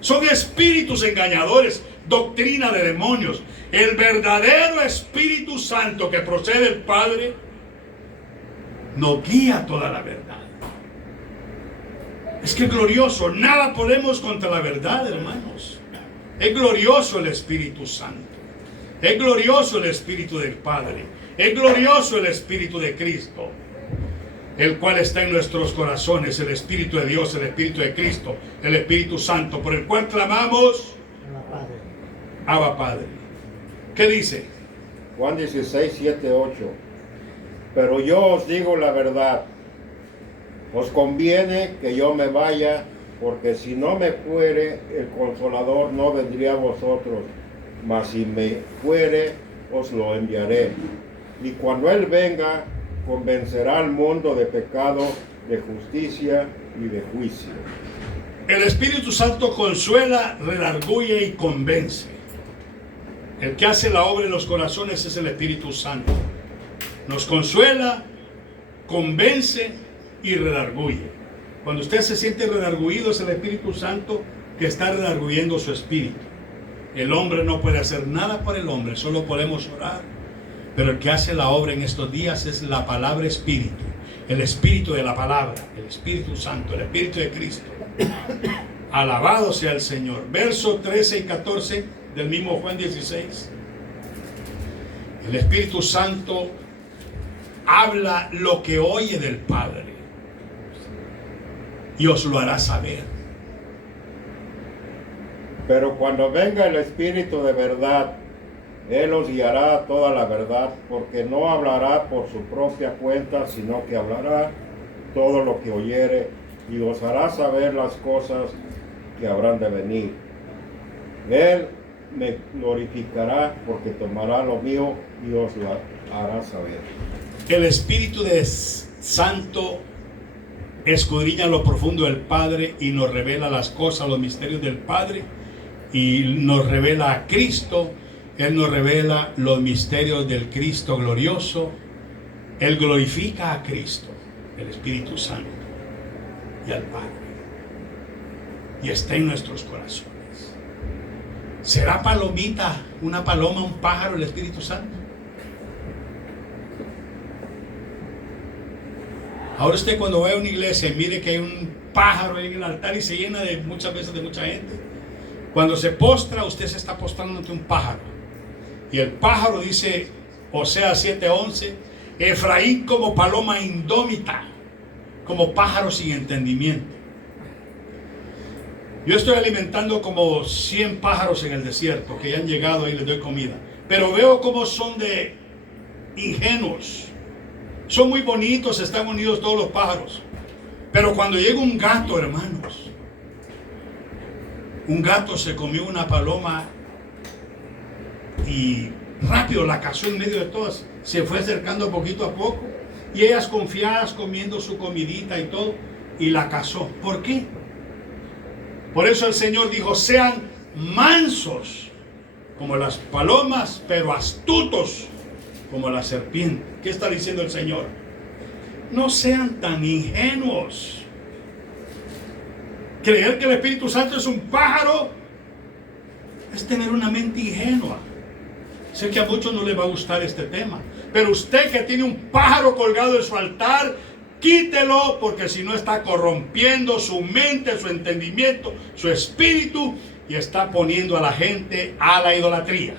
Son espíritus engañadores, doctrina de demonios. El verdadero Espíritu Santo que procede del Padre nos guía toda la verdad. Es que es glorioso. Nada podemos contra la verdad, hermanos. Es glorioso el Espíritu Santo. Es glorioso el Espíritu del Padre. Es glorioso el Espíritu de Cristo, el cual está en nuestros corazones, el Espíritu de Dios, el Espíritu de Cristo, el Espíritu Santo, por el cual clamamos Abba Padre. ¿Qué dice? Juan 16, 7, 8. Pero yo os digo la verdad, os conviene que yo me vaya, porque si no me fuere, el Consolador no vendría a vosotros, mas si me fuere, os lo enviaré. Y cuando Él venga, convencerá al mundo de pecado, de justicia y de juicio. El Espíritu Santo consuela, redarguye y convence. El que hace la obra en los corazones es el Espíritu Santo. Nos consuela, convence y redarguye. Cuando usted se siente redarguido, es el Espíritu Santo que está redarguyendo su espíritu. El hombre no puede hacer nada por el hombre, solo podemos orar. Pero el que hace la obra en estos días es la palabra espíritu, el espíritu de la palabra, el Espíritu Santo, el Espíritu de Cristo. Alabado sea el Señor. Versos 13 y 14 del mismo Juan 16. El Espíritu Santo habla lo que oye del Padre y os lo hará saber. Pero cuando venga el Espíritu de verdad, Él os guiará a toda la verdad, porque no hablará por su propia cuenta, sino que hablará todo lo que oyere y os hará saber las cosas que habrán de venir. Él me glorificará, porque tomará lo mío y os lo hará saber. El Espíritu de Santo escudriña lo profundo del Padre y nos revela las cosas, los misterios del Padre, y nos revela a Cristo. Él nos revela los misterios del Cristo glorioso. Él glorifica a Cristo, el Espíritu Santo, y al Padre, y está en nuestros corazones. ¿Será palomita, una paloma, un pájaro el Espíritu Santo? Ahora usted cuando vaya a una iglesia y mire que hay un pájaro en el altar y se llena de muchas veces de mucha gente, cuando se postra, usted se está postrando ante un pájaro. Y el pájaro dice, Oseas 7:11, Efraín como paloma indómita, como pájaro sin entendimiento. Yo estoy alimentando como 100 pájaros en el desierto que ya han llegado y les doy comida. Pero veo cómo son de ingenuos. Son muy bonitos, están unidos todos los pájaros. Pero cuando llega un gato, hermanos, un gato se comió una paloma y rápido la cazó en medio de todas. Se fue acercando poquito a poco y ellas confiadas comiendo su comidita y todo, y la cazó. ¿Por qué? Por eso el Señor dijo: sean mansos como las palomas, pero astutos como la serpiente. ¿Qué está diciendo el Señor? No sean tan ingenuos. Creer que el Espíritu Santo es un pájaro es tener una mente ingenua. Sé que a muchos no les va a gustar este tema, pero usted que tiene un pájaro colgado en su altar, quítelo, porque si no está corrompiendo su mente, su entendimiento, su espíritu, y está poniendo a la gente a la idolatría.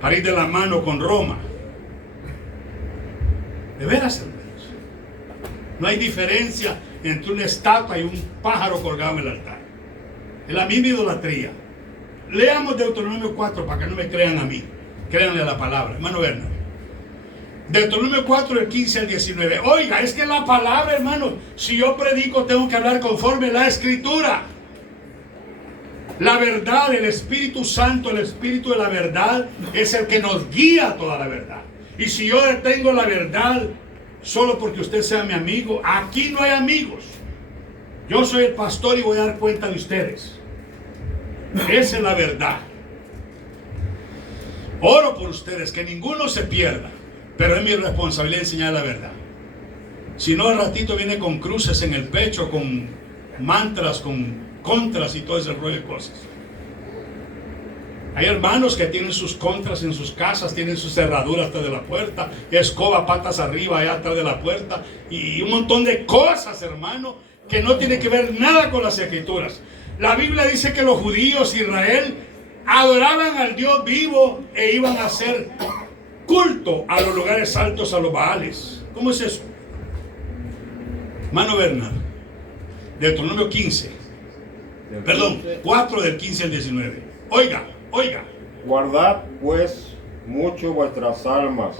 Para ir de la mano con Roma. De veras, hermanos, no hay diferencia entre una estatua y un pájaro colgado en el altar. Es la misma idolatría. Leamos Deuteronomio 4 para que no me crean a mí. Créanle a la palabra. Hermano Bernard. Deuteronomio 4, del 15 al 19. Oiga, es que la palabra, hermano, si yo predico tengo que hablar conforme a la Escritura. La verdad, el Espíritu Santo, el Espíritu de la verdad es el que nos guía a toda la verdad. Y si yo detengo la verdad solo porque usted sea mi amigo, aquí no hay amigos. Yo soy el pastor y voy a dar cuenta de ustedes. Esa es la verdad. Oro por ustedes, que ninguno se pierda, pero es mi responsabilidad enseñar la verdad. Si no, al ratito viene con cruces en el pecho, con mantras, con contras y todo ese rollo de cosas. Hay hermanos que tienen sus contras en sus casas, tienen sus cerraduras atrás de la puerta, escoba patas arriba allá atrás de la puerta, y un montón de cosas, hermano, que no tienen que ver nada con las Escrituras. La Biblia dice que los judíos, Israel, adoraban al Dios vivo e iban a hacer culto a los lugares altos, a los Baales. ¿Cómo es eso? Hermano Bernard, Deuteronomio 4 del 15 al 19. Oiga. Guardad pues mucho vuestras almas,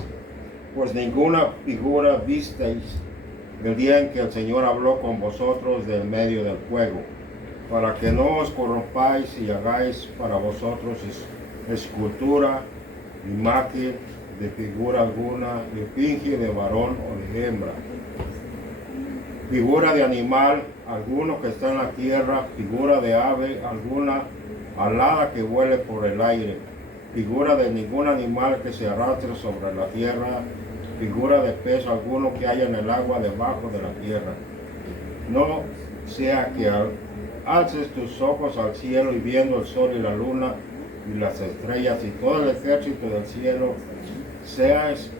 pues ninguna figura visteis el día en que el Señor habló con vosotros del medio del fuego, para que no os corrompáis y hagáis para vosotros escultura, imagen de figura alguna, ni finge de varón o de hembra, figura de animal alguno que está en la tierra, figura de ave alguna alada que vuele por el aire, figura de ningún animal que se arrastre sobre la tierra, figura de pez alguno que haya en el agua debajo de la tierra. No sea que alces tus ojos al cielo y viendo el sol y la luna y las estrellas y todo el ejército del cielo, seáis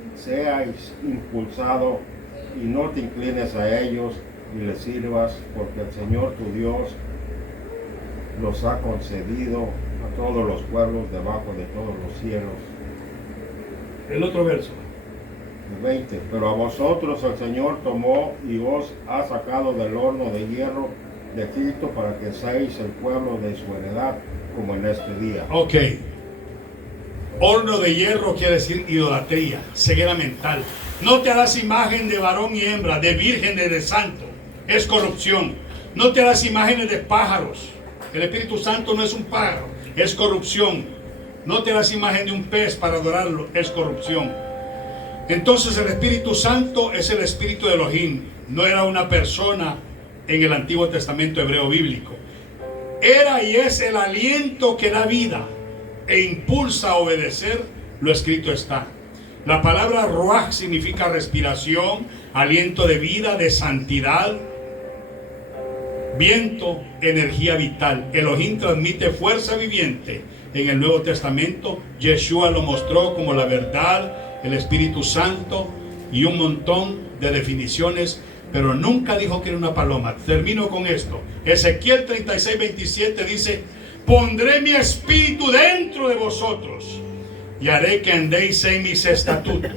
impulsado y no te inclines a ellos y les sirvas, porque el Señor tu Dios los ha concedido a todos los pueblos debajo de todos los cielos. El otro verso. 20. Pero a vosotros el Señor tomó y os ha sacado del horno de hierro de Egipto para que seáis el pueblo de su heredad, como en este día. Ok. Horno de hierro quiere decir idolatría, ceguera mental. No te harás imagen de varón y hembra, de virgen y de santo. Es corrupción. No te harás imágenes de pájaros. El Espíritu Santo no es un pájaro, es corrupción. No te harás imagen de un pez para adorarlo, es corrupción. Entonces el Espíritu Santo es el Espíritu de Elohim. No era una persona en el Antiguo Testamento hebreo bíblico. Era y es el aliento que da vida e impulsa a obedecer, lo escrito está. La palabra ruach significa respiración, aliento de vida, de santidad, viento, energía vital. Elohim transmite fuerza viviente. En el Nuevo Testamento, Yeshua lo mostró como la verdad, el Espíritu Santo y un montón de definiciones, pero nunca dijo que era una paloma. Termino con esto. Ezequiel 36:27 dice: pondré mi espíritu dentro de vosotros y haré que andéis en mis estatutos.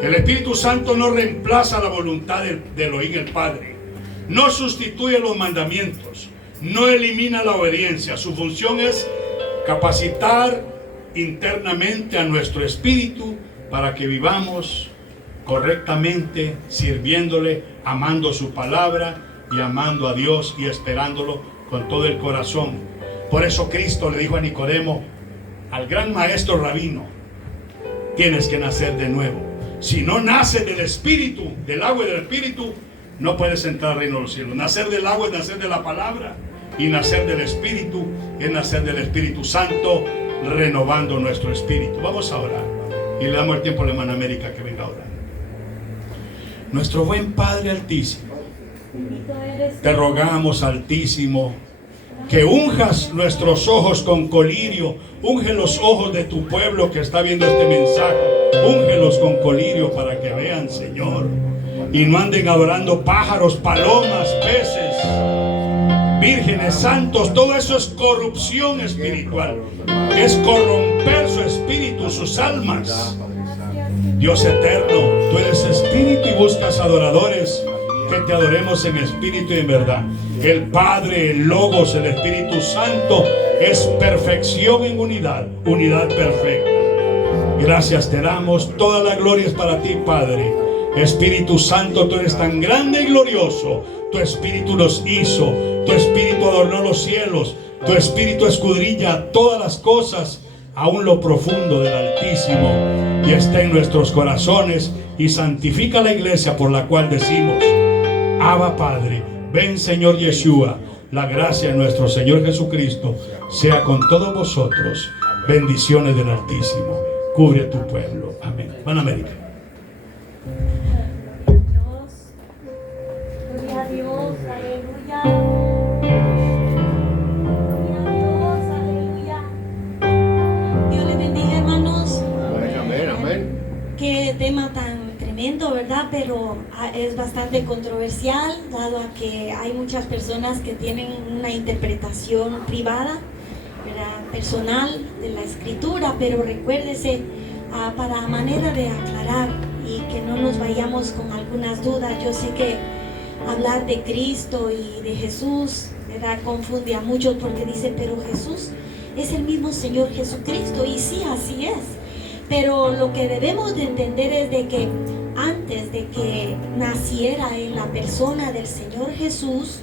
El Espíritu Santo no reemplaza la voluntad de Elohim el Padre, no sustituye los mandamientos, no elimina la obediencia. Su función es capacitar internamente a nuestro espíritu para que vivamos correctamente, sirviéndole, amando su palabra y amando a Dios y esperándolo con todo el corazón. Por eso Cristo le dijo a Nicodemo, al gran maestro rabino, tienes que nacer de nuevo. Si no naces del Espíritu, del agua y del Espíritu, no puedes entrar al reino de los cielos. Nacer del agua es nacer de la palabra, y nacer del Espíritu es nacer del Espíritu Santo, renovando nuestro espíritu. Vamos a orar y le damos el tiempo a la hermana América que venga a orar. Nuestro buen Padre Altísimo, Bendito eres. te rogamos, Altísimo, que unjas nuestros ojos con colirio. Unge los ojos de tu pueblo que está viendo este mensaje. Úngelos con colirio para que vean, Señor, y no anden adorando pájaros, palomas, peces, vírgenes, santos. Todo eso es corrupción espiritual, es corromper su espíritu, sus almas. Dios eterno, tú eres espíritu y buscas adoradores que te adoremos en espíritu y en verdad. El Padre, el Logos, el Espíritu Santo es perfección en unidad, unidad perfecta. Gracias te damos, toda la gloria es para ti, Padre. Espíritu Santo, tú eres tan grande y glorioso. Tu Espíritu nos hizo, tu Espíritu adornó los cielos, tu Espíritu escudriña todas las cosas, aún lo profundo del Altísimo, y está en nuestros corazones y santifica la iglesia por la cual decimos, Abba Padre. Ven, Señor Yeshua. La gracia de nuestro Señor Jesucristo sea con todos vosotros. Bendiciones del Altísimo. Cubre tu pueblo. Amén. Van a América. Dios. Gloria a Dios. Aleluya. Gloria a Dios. Aleluya. Dios les bendiga, hermanos. Amén, amén. Qué tema tan tremendo, ¿verdad? Pero es bastante controversial, dado a que hay muchas personas que tienen una interpretación privada, ¿verdad? Personal de la escritura, pero recuérdese, para manera de aclarar y que no nos vayamos con algunas dudas. Yo sé que hablar de Cristo y de Jesús, ¿verdad?, confunde a muchos, porque dice, pero Jesús es el mismo Señor Jesucristo, y sí, así es. Pero lo que debemos de entender es de que antes de que naciera en la persona del Señor Jesús,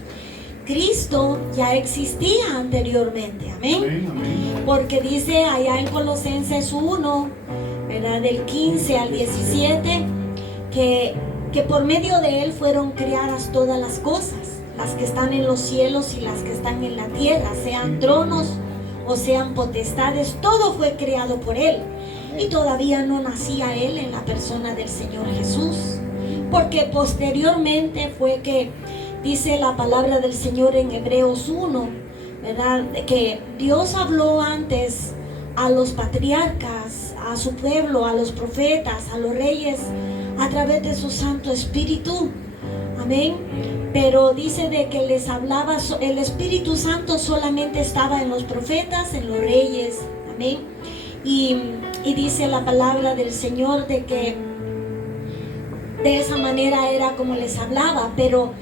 Cristo ya existía anteriormente. Amén. Porque dice allá en Colosenses 1, ¿verdad?, del 15 al 17, que por medio de Él fueron creadas todas las cosas, las que están en los cielos y las que están en la tierra, sean tronos o sean potestades, todo fue creado por Él. Y todavía no nacía Él en la persona del Señor Jesús, porque posteriormente fue que dice la palabra del Señor en Hebreos 1, ¿verdad?, que Dios habló antes a los patriarcas, a su pueblo, a los profetas, a los reyes, a través de su Santo Espíritu. Amén. Pero dice de que les hablaba, el Espíritu Santo solamente estaba en los profetas, en los reyes. Amén. Y dice la palabra del Señor de que de esa manera era como les hablaba. Pero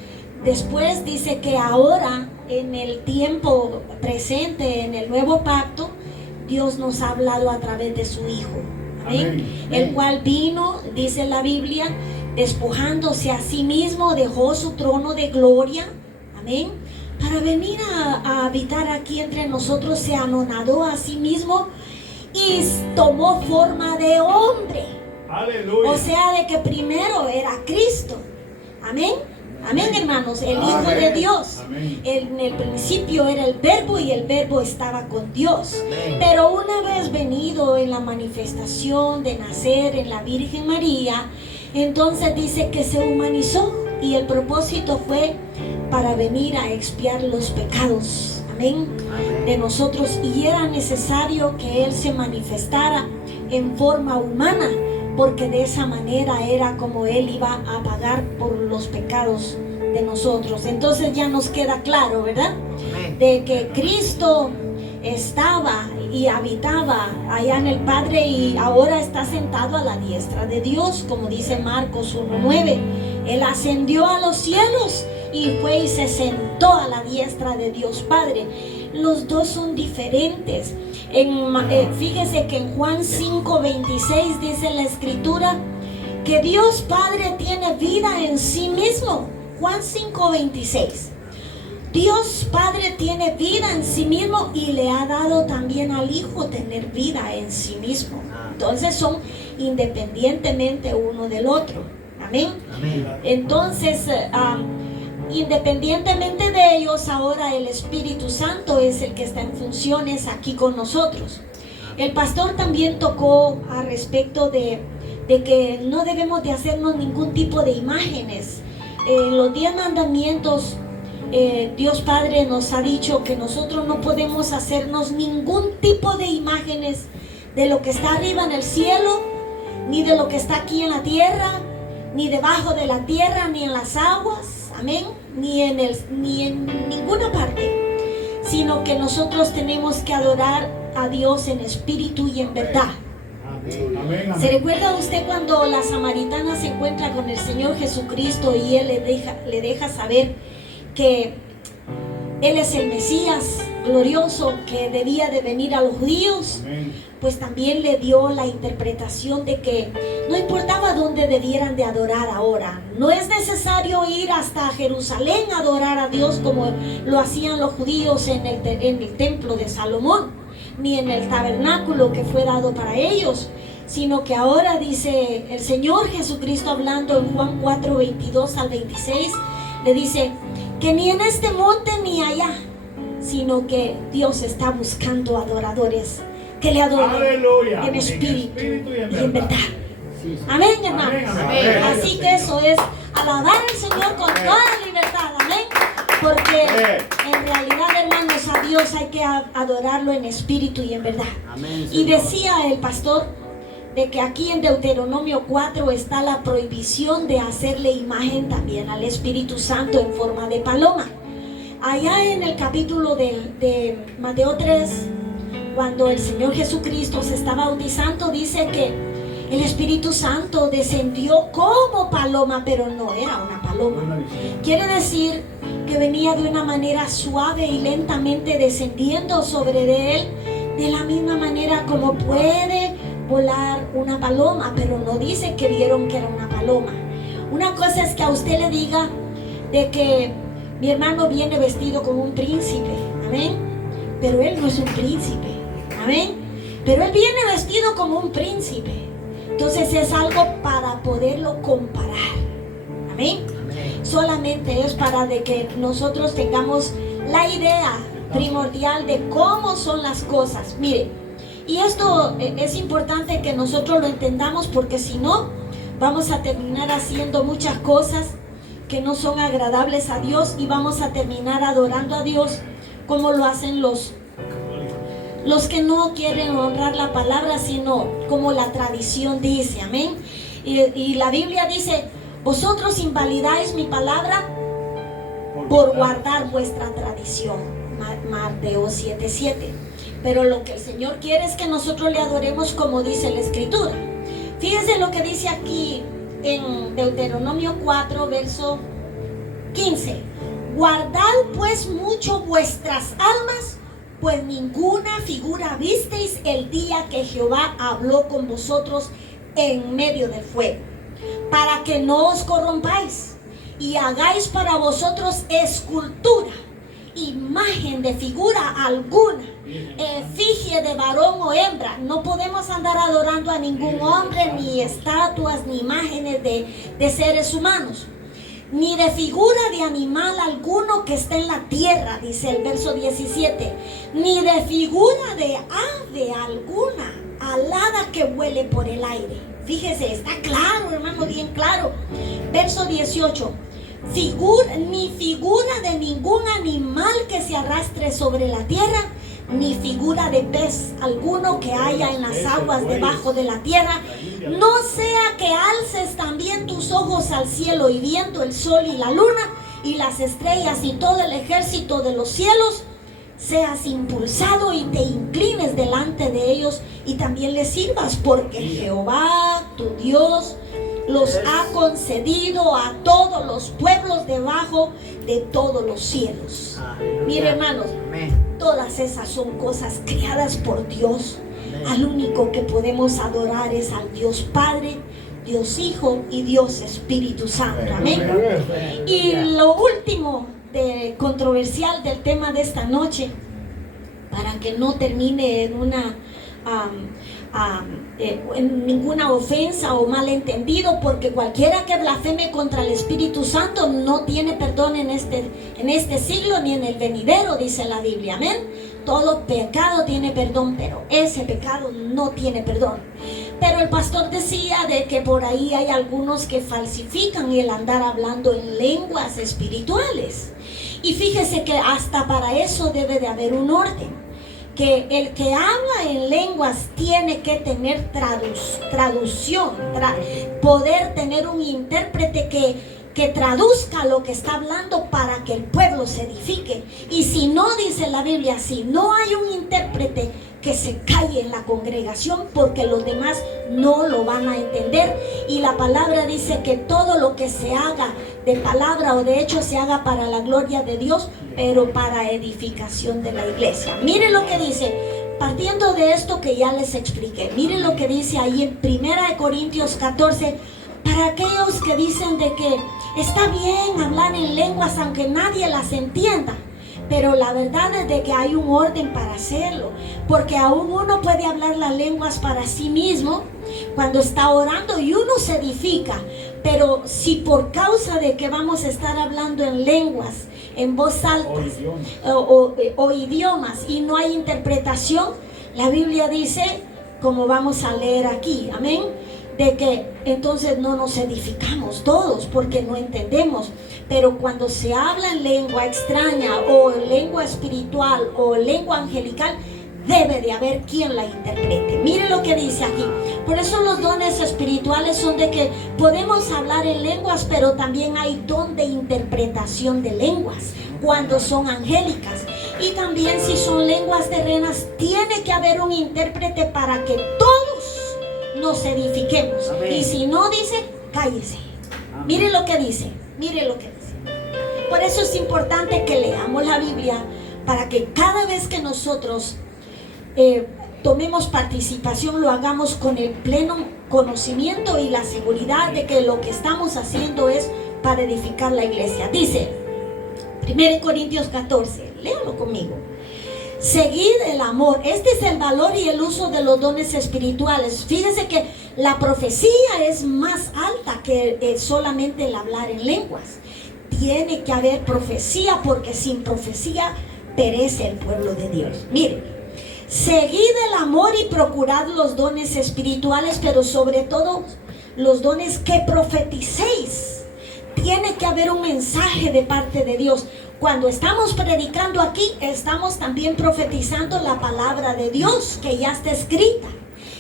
después dice que ahora, en el tiempo presente, en el nuevo pacto, Dios nos ha hablado a través de su Hijo. Amén. El cual vino, dice la Biblia, despojándose a sí mismo, dejó su trono de gloria. Amén. Para venir a habitar aquí entre nosotros, se anonadó a sí mismo y tomó forma de hombre. Aleluya. O sea, de que primero era Cristo. Amén. Amén, hermanos. El Hijo de Dios. En el principio era el Verbo, y el Verbo estaba con Dios. Pero una vez venido en la manifestación de nacer en la Virgen María, entonces dice que se humanizó, y el propósito fue para venir a expiar los pecados. Amén. De nosotros, y era necesario que Él se manifestara en forma humana, porque de esa manera era como Él iba a pagar por los pecados de nosotros. Entonces ya nos queda claro, ¿verdad?, de que Cristo estaba y habitaba allá en el Padre y ahora está sentado a la diestra de Dios, como dice Marcos 1:9. Él ascendió a los cielos y fue y se sentó a la diestra de Dios Padre. Los dos son diferentes. Fíjese que en Juan 5:26 dice la Escritura que Dios Padre tiene vida en sí mismo. Juan 5:26. Dios Padre tiene vida en sí mismo y le ha dado también al Hijo tener vida en sí mismo. Entonces son independientemente uno del otro. Amén. Entonces, independientemente de ellos, ahora el Espíritu Santo es el que está en funciones aquí con nosotros. El pastor también tocó al respecto de que no debemos de hacernos ningún tipo de imágenes. Los 10 mandamientos, Dios Padre nos ha dicho que nosotros no podemos hacernos ningún tipo de imágenes de lo que está arriba en el cielo, ni de lo que está aquí en la tierra, ni debajo de la tierra, ni en las aguas, amén, ni en ninguna parte, sino que nosotros tenemos que adorar a Dios en espíritu y en verdad. Amén. ¿Se recuerda usted cuando la samaritana se encuentra con el Señor Jesucristo y Él le deja saber que Él es el Mesías glorioso que debía de venir a los judíos? Amén. Pues también le dio la interpretación de que no importaba dónde debieran de adorar ahora. No es necesario ir hasta Jerusalén a adorar a Dios como lo hacían los judíos en el templo de Salomón, ni en el tabernáculo que fue dado para ellos, sino que ahora dice el Señor Jesucristo hablando en Juan 4:22 al 26, le dice que ni en este monte ni allá, sino que Dios está buscando adoradores que le adoren. Aleluya. En espíritu y en verdad. Amén, hermanos. Amén. Así que eso es alabar al Señor con toda libertad. Amén. Porque en realidad, hermanos, a Dios hay que adorarlo en espíritu y en verdad. Y decía el pastor de que aquí en Deuteronomio 4 está la prohibición de hacerle imagen también al Espíritu Santo en forma de paloma. Allá en el capítulo de Mateo 3, cuando el Señor Jesucristo se está bautizando, dice que el Espíritu Santo descendió como paloma, pero no era una paloma. Quiere decir que venía de una manera suave y lentamente descendiendo sobre de él, de la misma manera como puede volar una paloma, pero no dice que vieron que era una paloma. Una cosa es que a usted le diga de que mi hermano viene vestido como un príncipe, amén, pero él no es un príncipe, amén, pero él viene vestido como un príncipe. Entonces es algo para poderlo comparar, amén. Solamente es para de que nosotros tengamos la idea primordial de cómo son las cosas. Mire, y esto es importante que nosotros lo entendamos, porque si no, vamos a terminar haciendo muchas cosas que no son agradables a Dios y vamos a terminar adorando a Dios como lo hacen los que no quieren honrar la palabra, sino como la tradición dice, amén. Y la Biblia dice: vosotros invalidáis mi palabra por guardar vuestra tradición. Mateo 7:7. Pero lo que el Señor quiere es que nosotros le adoremos como dice la Escritura. Fíjense lo que dice aquí en Deuteronomio 4, verso 15. Guardad pues mucho vuestras almas, pues ninguna figura visteis el día que Jehová habló con vosotros en medio del fuego, para que no os corrompáis y hagáis para vosotros escultura, imagen de figura alguna, efigie de varón o hembra. No podemos andar adorando a ningún hombre, ni estatuas, ni imágenes de seres humanos, ni de figura de animal alguno que esté en la tierra, dice el verso 17, ni de figura de ave alguna alada que vuele por el aire. Fíjese, está claro, hermano, bien claro. Verso 18, ni figura de ningún animal que se arrastre sobre la tierra, ni figura de pez alguno que haya en las aguas debajo de la tierra. No sea que alces también tus ojos al cielo y viendo el sol y la luna y las estrellas y todo el ejército de los cielos, seas impulsado y te inclines delante de ellos y también les sirvas, porque Jehová, tu Dios, los ha concedido a todos los pueblos debajo de todos los cielos. Mire, hermanos, todas esas son cosas creadas por Dios. Al único que podemos adorar es al Dios Padre, Dios Hijo y Dios Espíritu Santo. Amén. Y lo último de controversial del tema de esta noche, para que no termine en una en ninguna ofensa o malentendido, porque cualquiera que blasfeme contra el Espíritu Santo no tiene perdón en este siglo ni en el venidero, dice la Biblia. Amén. Todo pecado tiene perdón, pero ese pecado no tiene perdón. Pero el pastor decía de que por ahí hay algunos que falsifican el andar hablando en lenguas espirituales. Y fíjese que hasta para eso debe de haber un orden. Que el que habla en lenguas tiene que tener traducción, poder tener un intérprete que traduzca lo que está hablando para que el pueblo se edifique. Y si no, dice la Biblia, si no hay un intérprete, que se calle en la congregación, porque los demás no lo van a entender. Y la palabra dice que todo lo que se haga de palabra o de hecho se haga para la gloria de Dios, pero para edificación de la iglesia. Miren lo que dice, partiendo de esto que ya les expliqué, miren lo que dice ahí en 1 Corintios 14, para aquellos que dicen de que está bien hablar en lenguas aunque nadie las entienda. Pero la verdad es de que hay un orden para hacerlo, porque aún uno puede hablar las lenguas para sí mismo cuando está orando y uno se edifica. Pero si por causa de que vamos a estar hablando en lenguas, en voz alta o idiomas y no hay interpretación, la Biblia dice, como vamos a leer aquí, amén, de que entonces no nos edificamos todos porque no entendemos. Pero cuando se habla en lengua extraña o en lengua espiritual o lengua angelical, debe de haber quien la interprete. Mire lo que dice aquí. Por eso los dones espirituales son de que podemos hablar en lenguas, pero también hay don de interpretación de lenguas cuando son angélicas. Y también si son lenguas terrenas, tiene que haber un intérprete para que todos nos edifiquemos. Amén. Y si no, dice, cállese. Amén. Mire lo que dice. Mire lo que dice. Por eso es importante que leamos la Biblia, para que cada vez que nosotros tomemos participación, lo hagamos con el pleno conocimiento y la seguridad de que lo que estamos haciendo es para edificar la iglesia. Dice 1 Corintios 14, léalo conmigo. Seguid el amor. Este es el valor y el uso de los dones espirituales. Fíjese que la profecía es más alta que solamente el hablar en lenguas. Tiene que haber profecía, porque sin profecía perece el pueblo de Dios. Mire, seguid el amor y procurad los dones espirituales, pero sobre todo los dones que profeticéis. Tiene que haber un mensaje de parte de Dios. Cuando estamos predicando aquí, estamos también profetizando la palabra de Dios que ya está escrita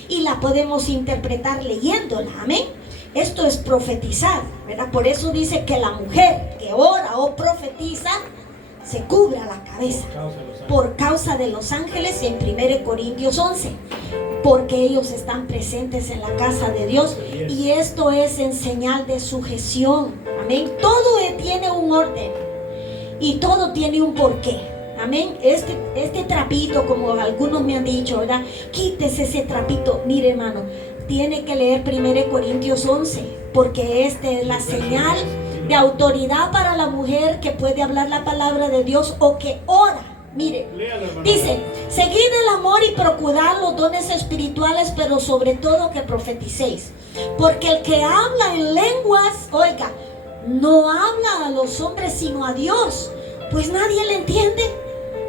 y la podemos interpretar leyéndola. Amén. Esto es profetizar, ¿verdad? Por eso dice que la mujer que ora o profetiza se cubra la cabeza por causa de los ángeles, en 1 Corintios 11, porque ellos están presentes en la casa de Dios, y esto es en señal de sujeción. Amén. Todo tiene un orden y todo tiene un porqué. Amén. Este trapito, como algunos me han dicho, ¿verdad? Quítese ese trapito. Mire, hermano, tiene que leer 1 Corintios 11, porque esta es la señal de autoridad para la mujer que puede hablar la palabra de Dios o que ora. Mire, dice, seguid el amor y procurad los dones espirituales, pero sobre todo que profeticéis. Porque el que habla en lenguas, oiga, no habla a los hombres sino a Dios, pues nadie le entiende,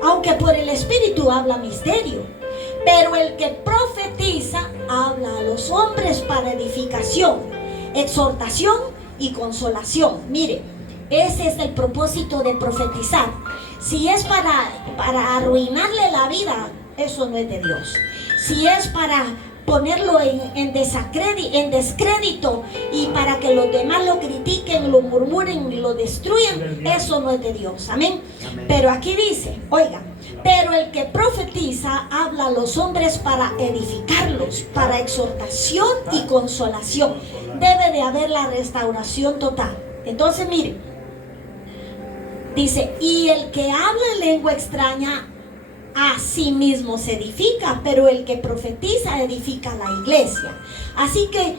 aunque por el Espíritu habla misterio. Pero el que profetiza habla a los hombres para edificación, exhortación y consolación. Mire, ese es el propósito de profetizar. Si es para arruinarle la vida, eso no es de Dios. Si es para ponerlo en descrédito y para que los demás lo critiquen, lo murmuren, lo destruyan, eso no es de Dios. Amén. Pero aquí dice, oiga, pero el que profetiza habla a los hombres para edificarlos, para exhortación y consolación. Debe de haber la restauración total. Entonces miren, dice, y el que habla en lengua extraña a sí mismo se edifica, pero el que profetiza edifica a la iglesia. Así que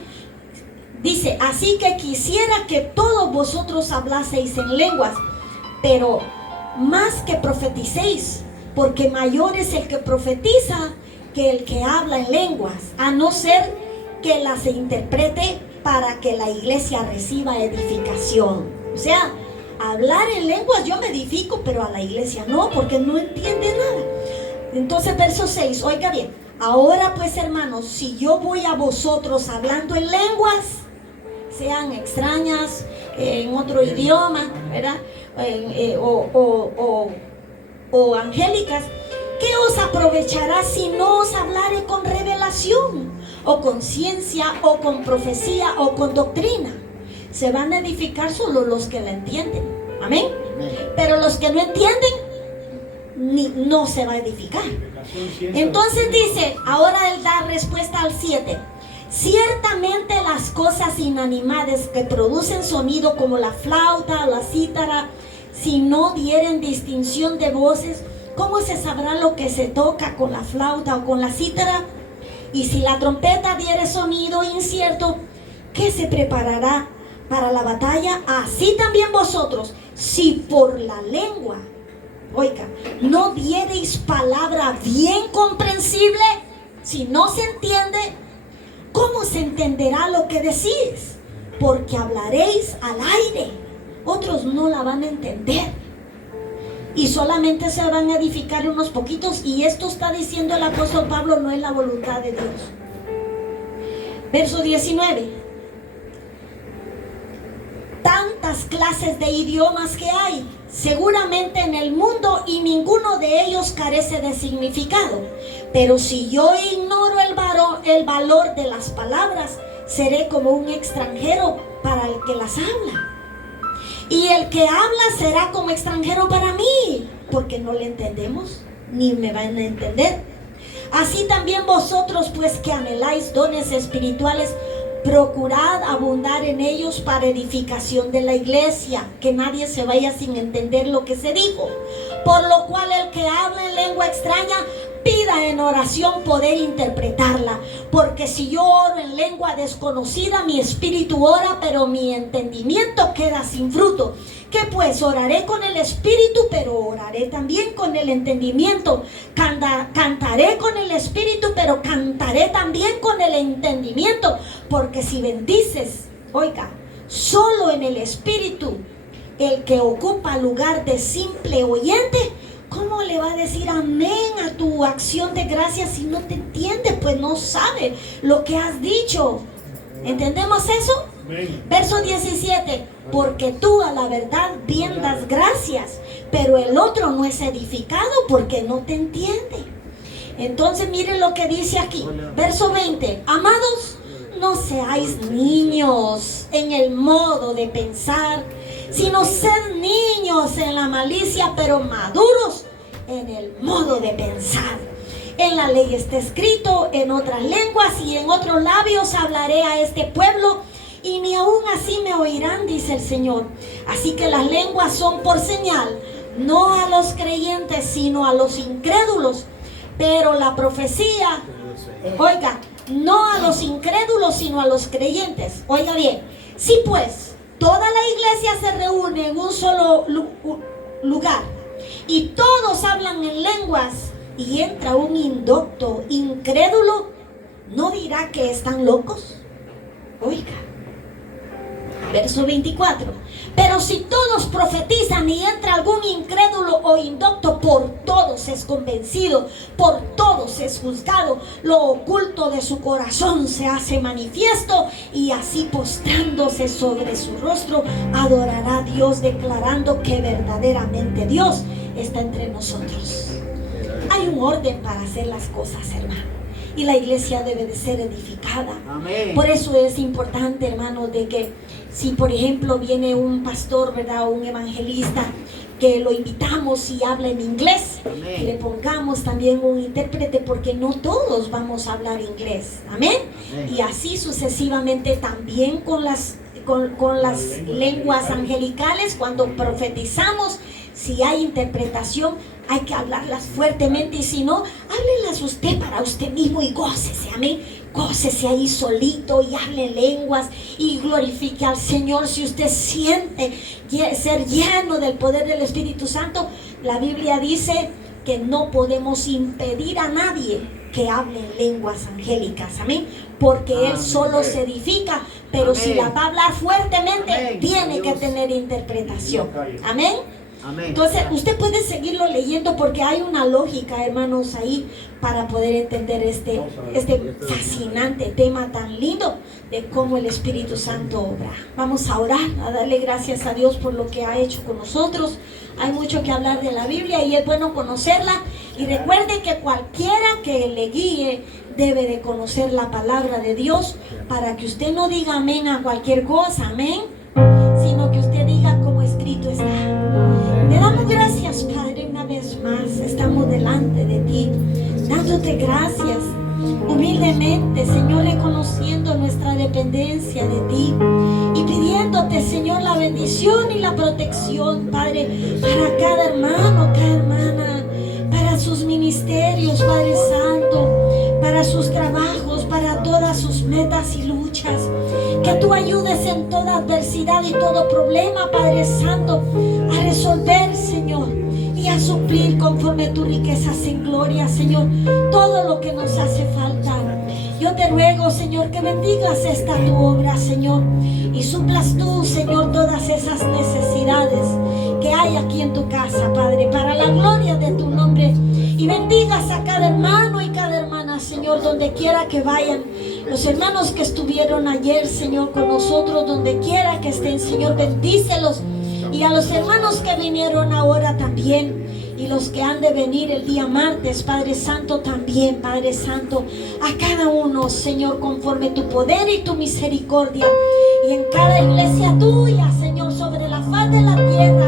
dice, así que quisiera que todos vosotros hablaseis en lenguas, pero más que profeticéis, porque mayor es el que profetiza que el que habla en lenguas, a no ser que las interprete para que la iglesia reciba edificación. O sea, hablar en lenguas yo me edifico, pero a la iglesia no, porque no entiende nada. Entonces verso 6, oiga bien, ahora pues hermanos, si yo voy a vosotros hablando en lenguas, sean extrañas, en otro idioma, ¿verdad? O angélicas, ¿qué os aprovechará si no os hablare con revelación, o con ciencia, o con profecía, o con doctrina? Se van a edificar solo los que la entienden. Amén. Pero los que no entienden, no se va a edificar. Entonces dice, ahora él da respuesta al 7. Ciertamente las cosas inanimadas que producen sonido, como la flauta o la cítara, si no dieren distinción de voces, ¿cómo se sabrá lo que se toca con la flauta o con la cítara? Y si la trompeta diere sonido incierto, ¿qué se preparará para la batalla? Así también vosotros, si por la lengua, oiga, no diereis palabra bien comprensible, si no se entiende, ¿cómo se entenderá lo que decís? Porque hablaréis al aire, otros no la van a entender, y solamente se van a edificar unos poquitos. Y esto está diciendo el apóstol Pablo, no es la voluntad de Dios. Verso 19. Tantas clases de idiomas que hay seguramente en el mundo, y ninguno de ellos carece de significado. Pero si yo ignoro el valor de las palabras, seré como un extranjero para el que las habla. Y el que habla será como extranjero para mí, porque no le entendemos, ni me van a entender. Así también vosotros, pues que anheláis dones espirituales, procurad abundar en ellos para edificación de la iglesia, que nadie se vaya sin entender lo que se dijo. Por lo cual el que habla en lengua extraña, pida en oración poder interpretarla, porque si yo oro en lengua desconocida, mi espíritu ora, pero mi entendimiento queda sin fruto. Que pues oraré con el espíritu, pero oraré también con el entendimiento. Cantaré con el espíritu, pero cantaré también con el entendimiento. Porque si bendices, oiga, solo en el espíritu, el que ocupa lugar de simple oyente, ¿cómo le va a decir amén a tu acción de gracias si no te entiende? Pues no sabe lo que has dicho. ¿Entendemos eso? Verso 17. Porque tú a la verdad bien das gracias, pero el otro no es edificado porque no te entiende. Entonces miren lo que dice aquí. Verso 20. Amados, no seáis niños en el modo de pensar, sino sed niños en la malicia, pero maduros en el modo de pensar. En la ley está escrito, en otras lenguas y en otros labios hablaré a este pueblo, y ni aún así me oirán, dice el Señor. Así que las lenguas son por señal, no a los creyentes, sino a los incrédulos. Pero la profecía, oiga, no a los incrédulos, sino a los creyentes. Oiga bien, si pues toda la iglesia se reúne en un solo lugar y todos hablan en lenguas, y entra un indocto incrédulo, ¿no dirá que están locos? Oiga, verso 24. Pero si todos profetizan y entra algún incrédulo o indocto, por todos es convencido, por todos es juzgado. Lo oculto de su corazón se hace manifiesto, y así postrándose sobre su rostro adorará a Dios, declarando que verdaderamente Dios está entre nosotros. Hay un orden para hacer las cosas, hermano. y la iglesia debe de ser edificada. Amén. Por eso es importante, hermano, de que si por ejemplo viene un pastor, ¿verdad?, o un evangelista, que lo invitamos y habla en inglés, Amén. le pongamos también un intérprete, porque no todos vamos a hablar inglés. Amén. Amén. Y así sucesivamente también con las lenguas angelicales. Cuando profetizamos, si hay interpretación, hay que hablarlas fuertemente, y si no, háblelas usted para usted mismo y gócese. Amén. Gócese ahí solito y hable lenguas y glorifique al Señor. Si usted siente ser lleno del poder del Espíritu Santo, la Biblia dice que no podemos impedir a nadie que hable en lenguas angélicas. Amén. Porque Él solo se edifica, pero Amén. si la va a hablar fuertemente, Amén. tiene que Dios. tener interpretación. Amén. Amén. Entonces usted puede seguirlo leyendo, porque hay una lógica, hermanos, ahí para poder entender este fascinante tema tan lindo de cómo el Espíritu Santo obra. Vamos a orar, a darle gracias a Dios por lo que ha hecho con nosotros. Hay mucho que hablar de la Biblia y es bueno conocerla. Y recuerde que cualquiera que le guíe debe de conocer la palabra de Dios, para que usted no diga amén a cualquier cosa, amén, sino que usted diga como escrito está. Te damos gracias, Padre, una vez más. Estamos delante de ti, dándote gracias humildemente, Señor, reconociendo nuestra dependencia de ti y pidiéndote, Señor, la bendición y la protección, Padre, para cada hermano, cada hermana, para sus ministerios, Padre Santo, para sus trabajos, para todas sus metas y luchas. Que tú ayudes en toda adversidad y todo problema, Padre Santo, a resolver, Señor, y a suplir conforme tus riquezas en gloria, Señor, todo lo que nos hace falta. Yo te ruego, Señor, que bendigas esta tu obra, Señor, y suplas tú, Señor, todas esas necesidades que hay aquí en tu casa, Padre, para la gloria de tu nombre. Y bendigas a cada hermano y cada hermana, Señor, donde quiera que vayan. Los hermanos que estuvieron ayer, Señor, con nosotros, donde quiera que estén, Señor, bendícelos. Y a los hermanos que vinieron ahora también, y los que han de venir el día martes, Padre Santo, también, Padre Santo, a cada uno, Señor, conforme tu poder y tu misericordia. Y en cada iglesia tuya, Señor, sobre la faz de la tierra,